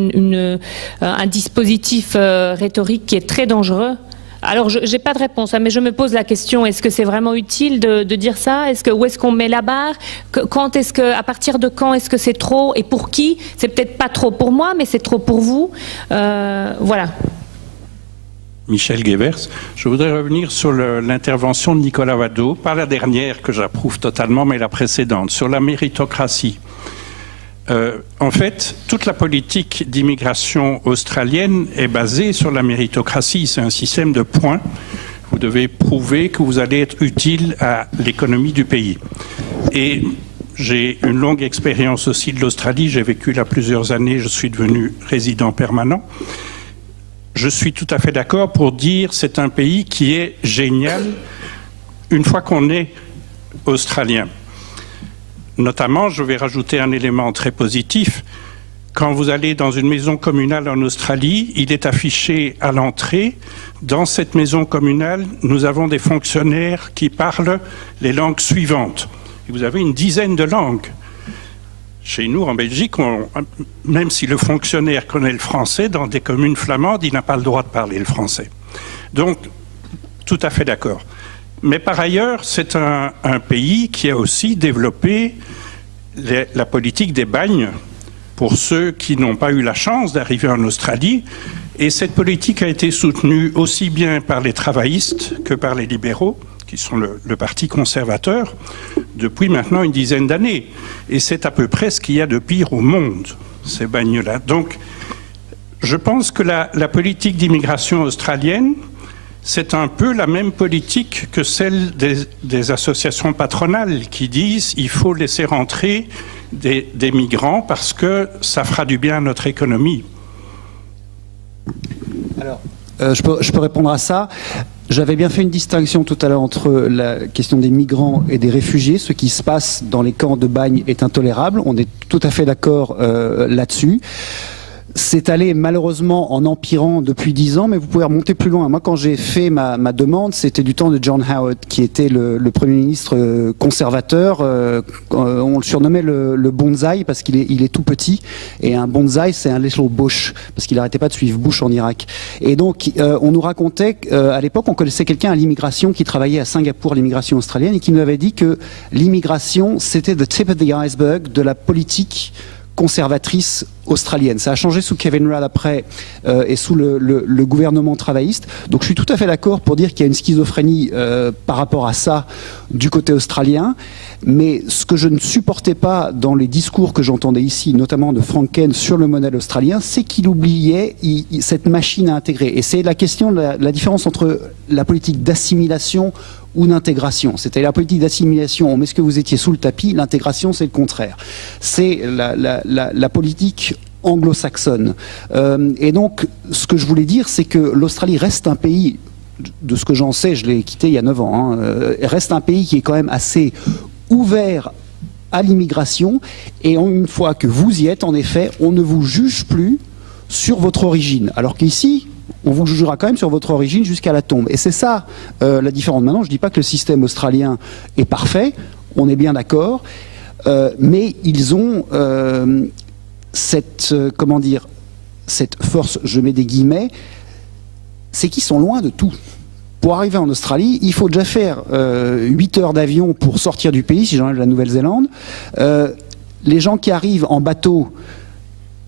un dispositif rhétorique qui est très dangereux. Alors, je n'ai pas de réponse, mais je me pose la question, est-ce que c'est vraiment utile de dire ça? Où est-ce qu'on met la barre? À partir de quand est-ce que c'est trop? Et pour qui? C'est peut-être pas trop pour moi, mais c'est trop pour vous. Voilà. Michel Guevers, je voudrais revenir sur l'intervention de Nicolas Wadeau, pas la dernière que j'approuve totalement, mais la précédente, sur la méritocratie. En fait, toute la politique d'immigration australienne est basée sur la méritocratie. C'est un système de points. Vous devez prouver que vous allez être utile à l'économie du pays. Et j'ai une longue expérience aussi de l'Australie. J'ai vécu là plusieurs années. Je suis devenu résident permanent. Je suis tout à fait d'accord pour dire que c'est un pays qui est génial une fois qu'on est australien. Notamment, je vais rajouter un élément très positif. Quand vous allez dans une maison communale en Australie, il est affiché à l'entrée, dans cette maison communale, nous avons des fonctionnaires qui parlent les langues suivantes. Et vous avez une dizaine de langues. Chez nous, en Belgique, même si le fonctionnaire connaît le français, dans des communes flamandes, il n'a pas le droit de parler le français. Donc, tout à fait d'accord. Mais par ailleurs, c'est un pays qui a aussi développé la politique des bagnes pour ceux qui n'ont pas eu la chance d'arriver en Australie. Et cette politique a été soutenue aussi bien par les travaillistes que par les libéraux, qui sont le parti conservateur, depuis maintenant une dizaine d'années. Et c'est à peu près ce qu'il y a de pire au monde, ces bagnes-là. Donc, je pense que la politique d'immigration australienne, c'est un peu la même politique que celle des associations patronales qui disent qu'il faut laisser rentrer des migrants parce que ça fera du bien à notre économie. Alors, je peux répondre à ça. J'avais bien fait une distinction tout à l'heure entre la question des migrants et des réfugiés. Ce qui se passe dans les camps de Bagne est intolérable. On est tout à fait d'accord là-dessus. C'est allé malheureusement en empirant depuis 10 ans, mais vous pouvez remonter plus loin. Moi, quand j'ai fait ma demande, c'était du temps de John Howard, qui était le Premier ministre conservateur. On le surnommait le bonsaï parce qu'il est tout petit. Et un bonsaï, c'est un little Bush, parce qu'il n'arrêtait pas de suivre Bush en Irak. Et donc, on nous racontait qu'à l'époque, on connaissait quelqu'un à l'immigration qui travaillait à Singapour, l'immigration australienne, et qui nous avait dit que l'immigration, c'était the tip of the iceberg de la politique conservatrice australienne. Ça a changé sous Kevin Rudd après et sous le gouvernement travailliste. Donc je suis tout à fait d'accord pour dire qu'il y a une schizophrénie par rapport à ça du côté australien. Mais ce que je ne supportais pas dans les discours que j'entendais ici, notamment de Frank Kane sur le modèle australien, c'est qu'il oubliait cette machine à intégrer. Et c'est la question de la différence entre la politique d'assimilation ou d'intégration. C'était la politique d'assimilation, on met ce que vous étiez sous le tapis, l'intégration c'est le contraire. C'est la politique anglo-saxonne. Et donc, ce que je voulais dire, c'est que l'Australie reste un pays, de ce que j'en sais, je l'ai quitté il y a 9 ans, reste un pays qui est quand même assez ouvert à l'immigration, et une fois que vous y êtes, en effet, on ne vous juge plus sur votre origine. Alors qu'ici, on vous jugera quand même sur votre origine jusqu'à la tombe. Et c'est ça la différence. Maintenant, je ne dis pas que le système australien est parfait, on est bien d'accord. mais ils ont cette force, je mets des guillemets, c'est qu'ils sont loin de tout. Pour arriver en Australie, il faut déjà faire 8 heures d'avion pour sortir du pays, si j'enlève la Nouvelle-Zélande. Les gens qui arrivent en bateau,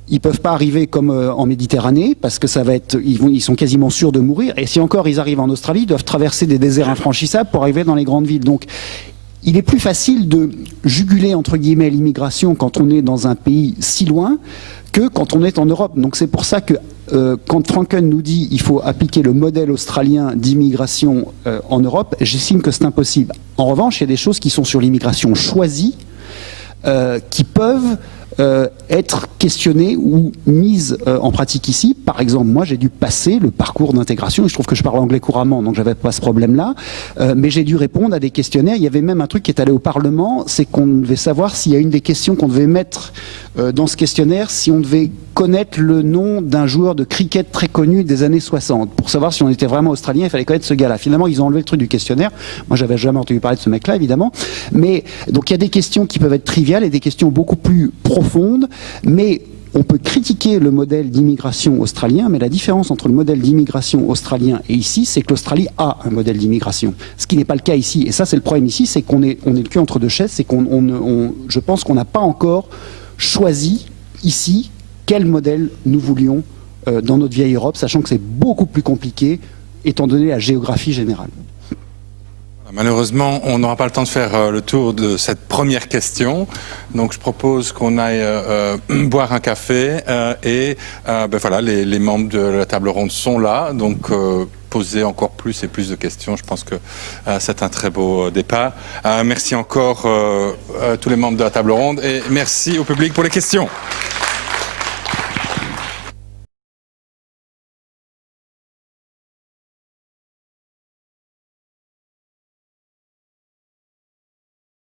ils peuvent pas arriver comme en Méditerranée, parce que ça va être, ils sont quasiment sûrs de mourir. Et si encore ils arrivent en Australie, ils doivent traverser des déserts infranchissables pour arriver dans les grandes villes. Donc, il est plus facile de juguler, entre guillemets, l'immigration quand on est dans un pays si loin que quand on est en Europe. Donc c'est pour ça que quand Franken nous dit qu'il faut appliquer le modèle australien d'immigration en Europe, j'estime que c'est impossible. En revanche, il y a des choses qui sont sur l'immigration choisie, qui peuvent être questionnées ou mises en pratique ici. Par exemple, moi j'ai dû passer le parcours d'intégration, et je trouve que je parle anglais couramment, donc j'avais pas ce problème-là, mais j'ai dû répondre à des questionnaires. Il y avait même un truc qui est allé au Parlement, c'est qu'on devait savoir s'il y a une des questions qu'on devait mettre dans ce questionnaire, si on devait connaître le nom d'un joueur de cricket très connu des années 60. Pour savoir si on était vraiment australien, il fallait connaître ce gars-là. Finalement, ils ont enlevé le truc du questionnaire. Moi, j'avais jamais entendu parler de ce mec-là, évidemment. Mais donc, il y a des questions qui peuvent être triviales et des questions beaucoup plus profondes. Mais on peut critiquer le modèle d'immigration australien, mais la différence entre le modèle d'immigration australien et ici, c'est que l'Australie a un modèle d'immigration. Ce qui n'est pas le cas ici. Et ça, c'est le problème ici, c'est qu'on est le cul entre deux chaises. C'est je pense qu'on n'a pas encore choisi ici quel modèle nous voulions dans notre vieille Europe, sachant que c'est beaucoup plus compliqué étant donné la géographie générale. Malheureusement, on n'aura pas le temps de faire le tour de cette première question, donc je propose qu'on aille boire un café et voilà, les membres de la table ronde sont là, donc poser encore plus et plus de questions. Je pense que c'est un très beau départ. Merci encore à tous les membres de la table ronde et merci au public pour les questions.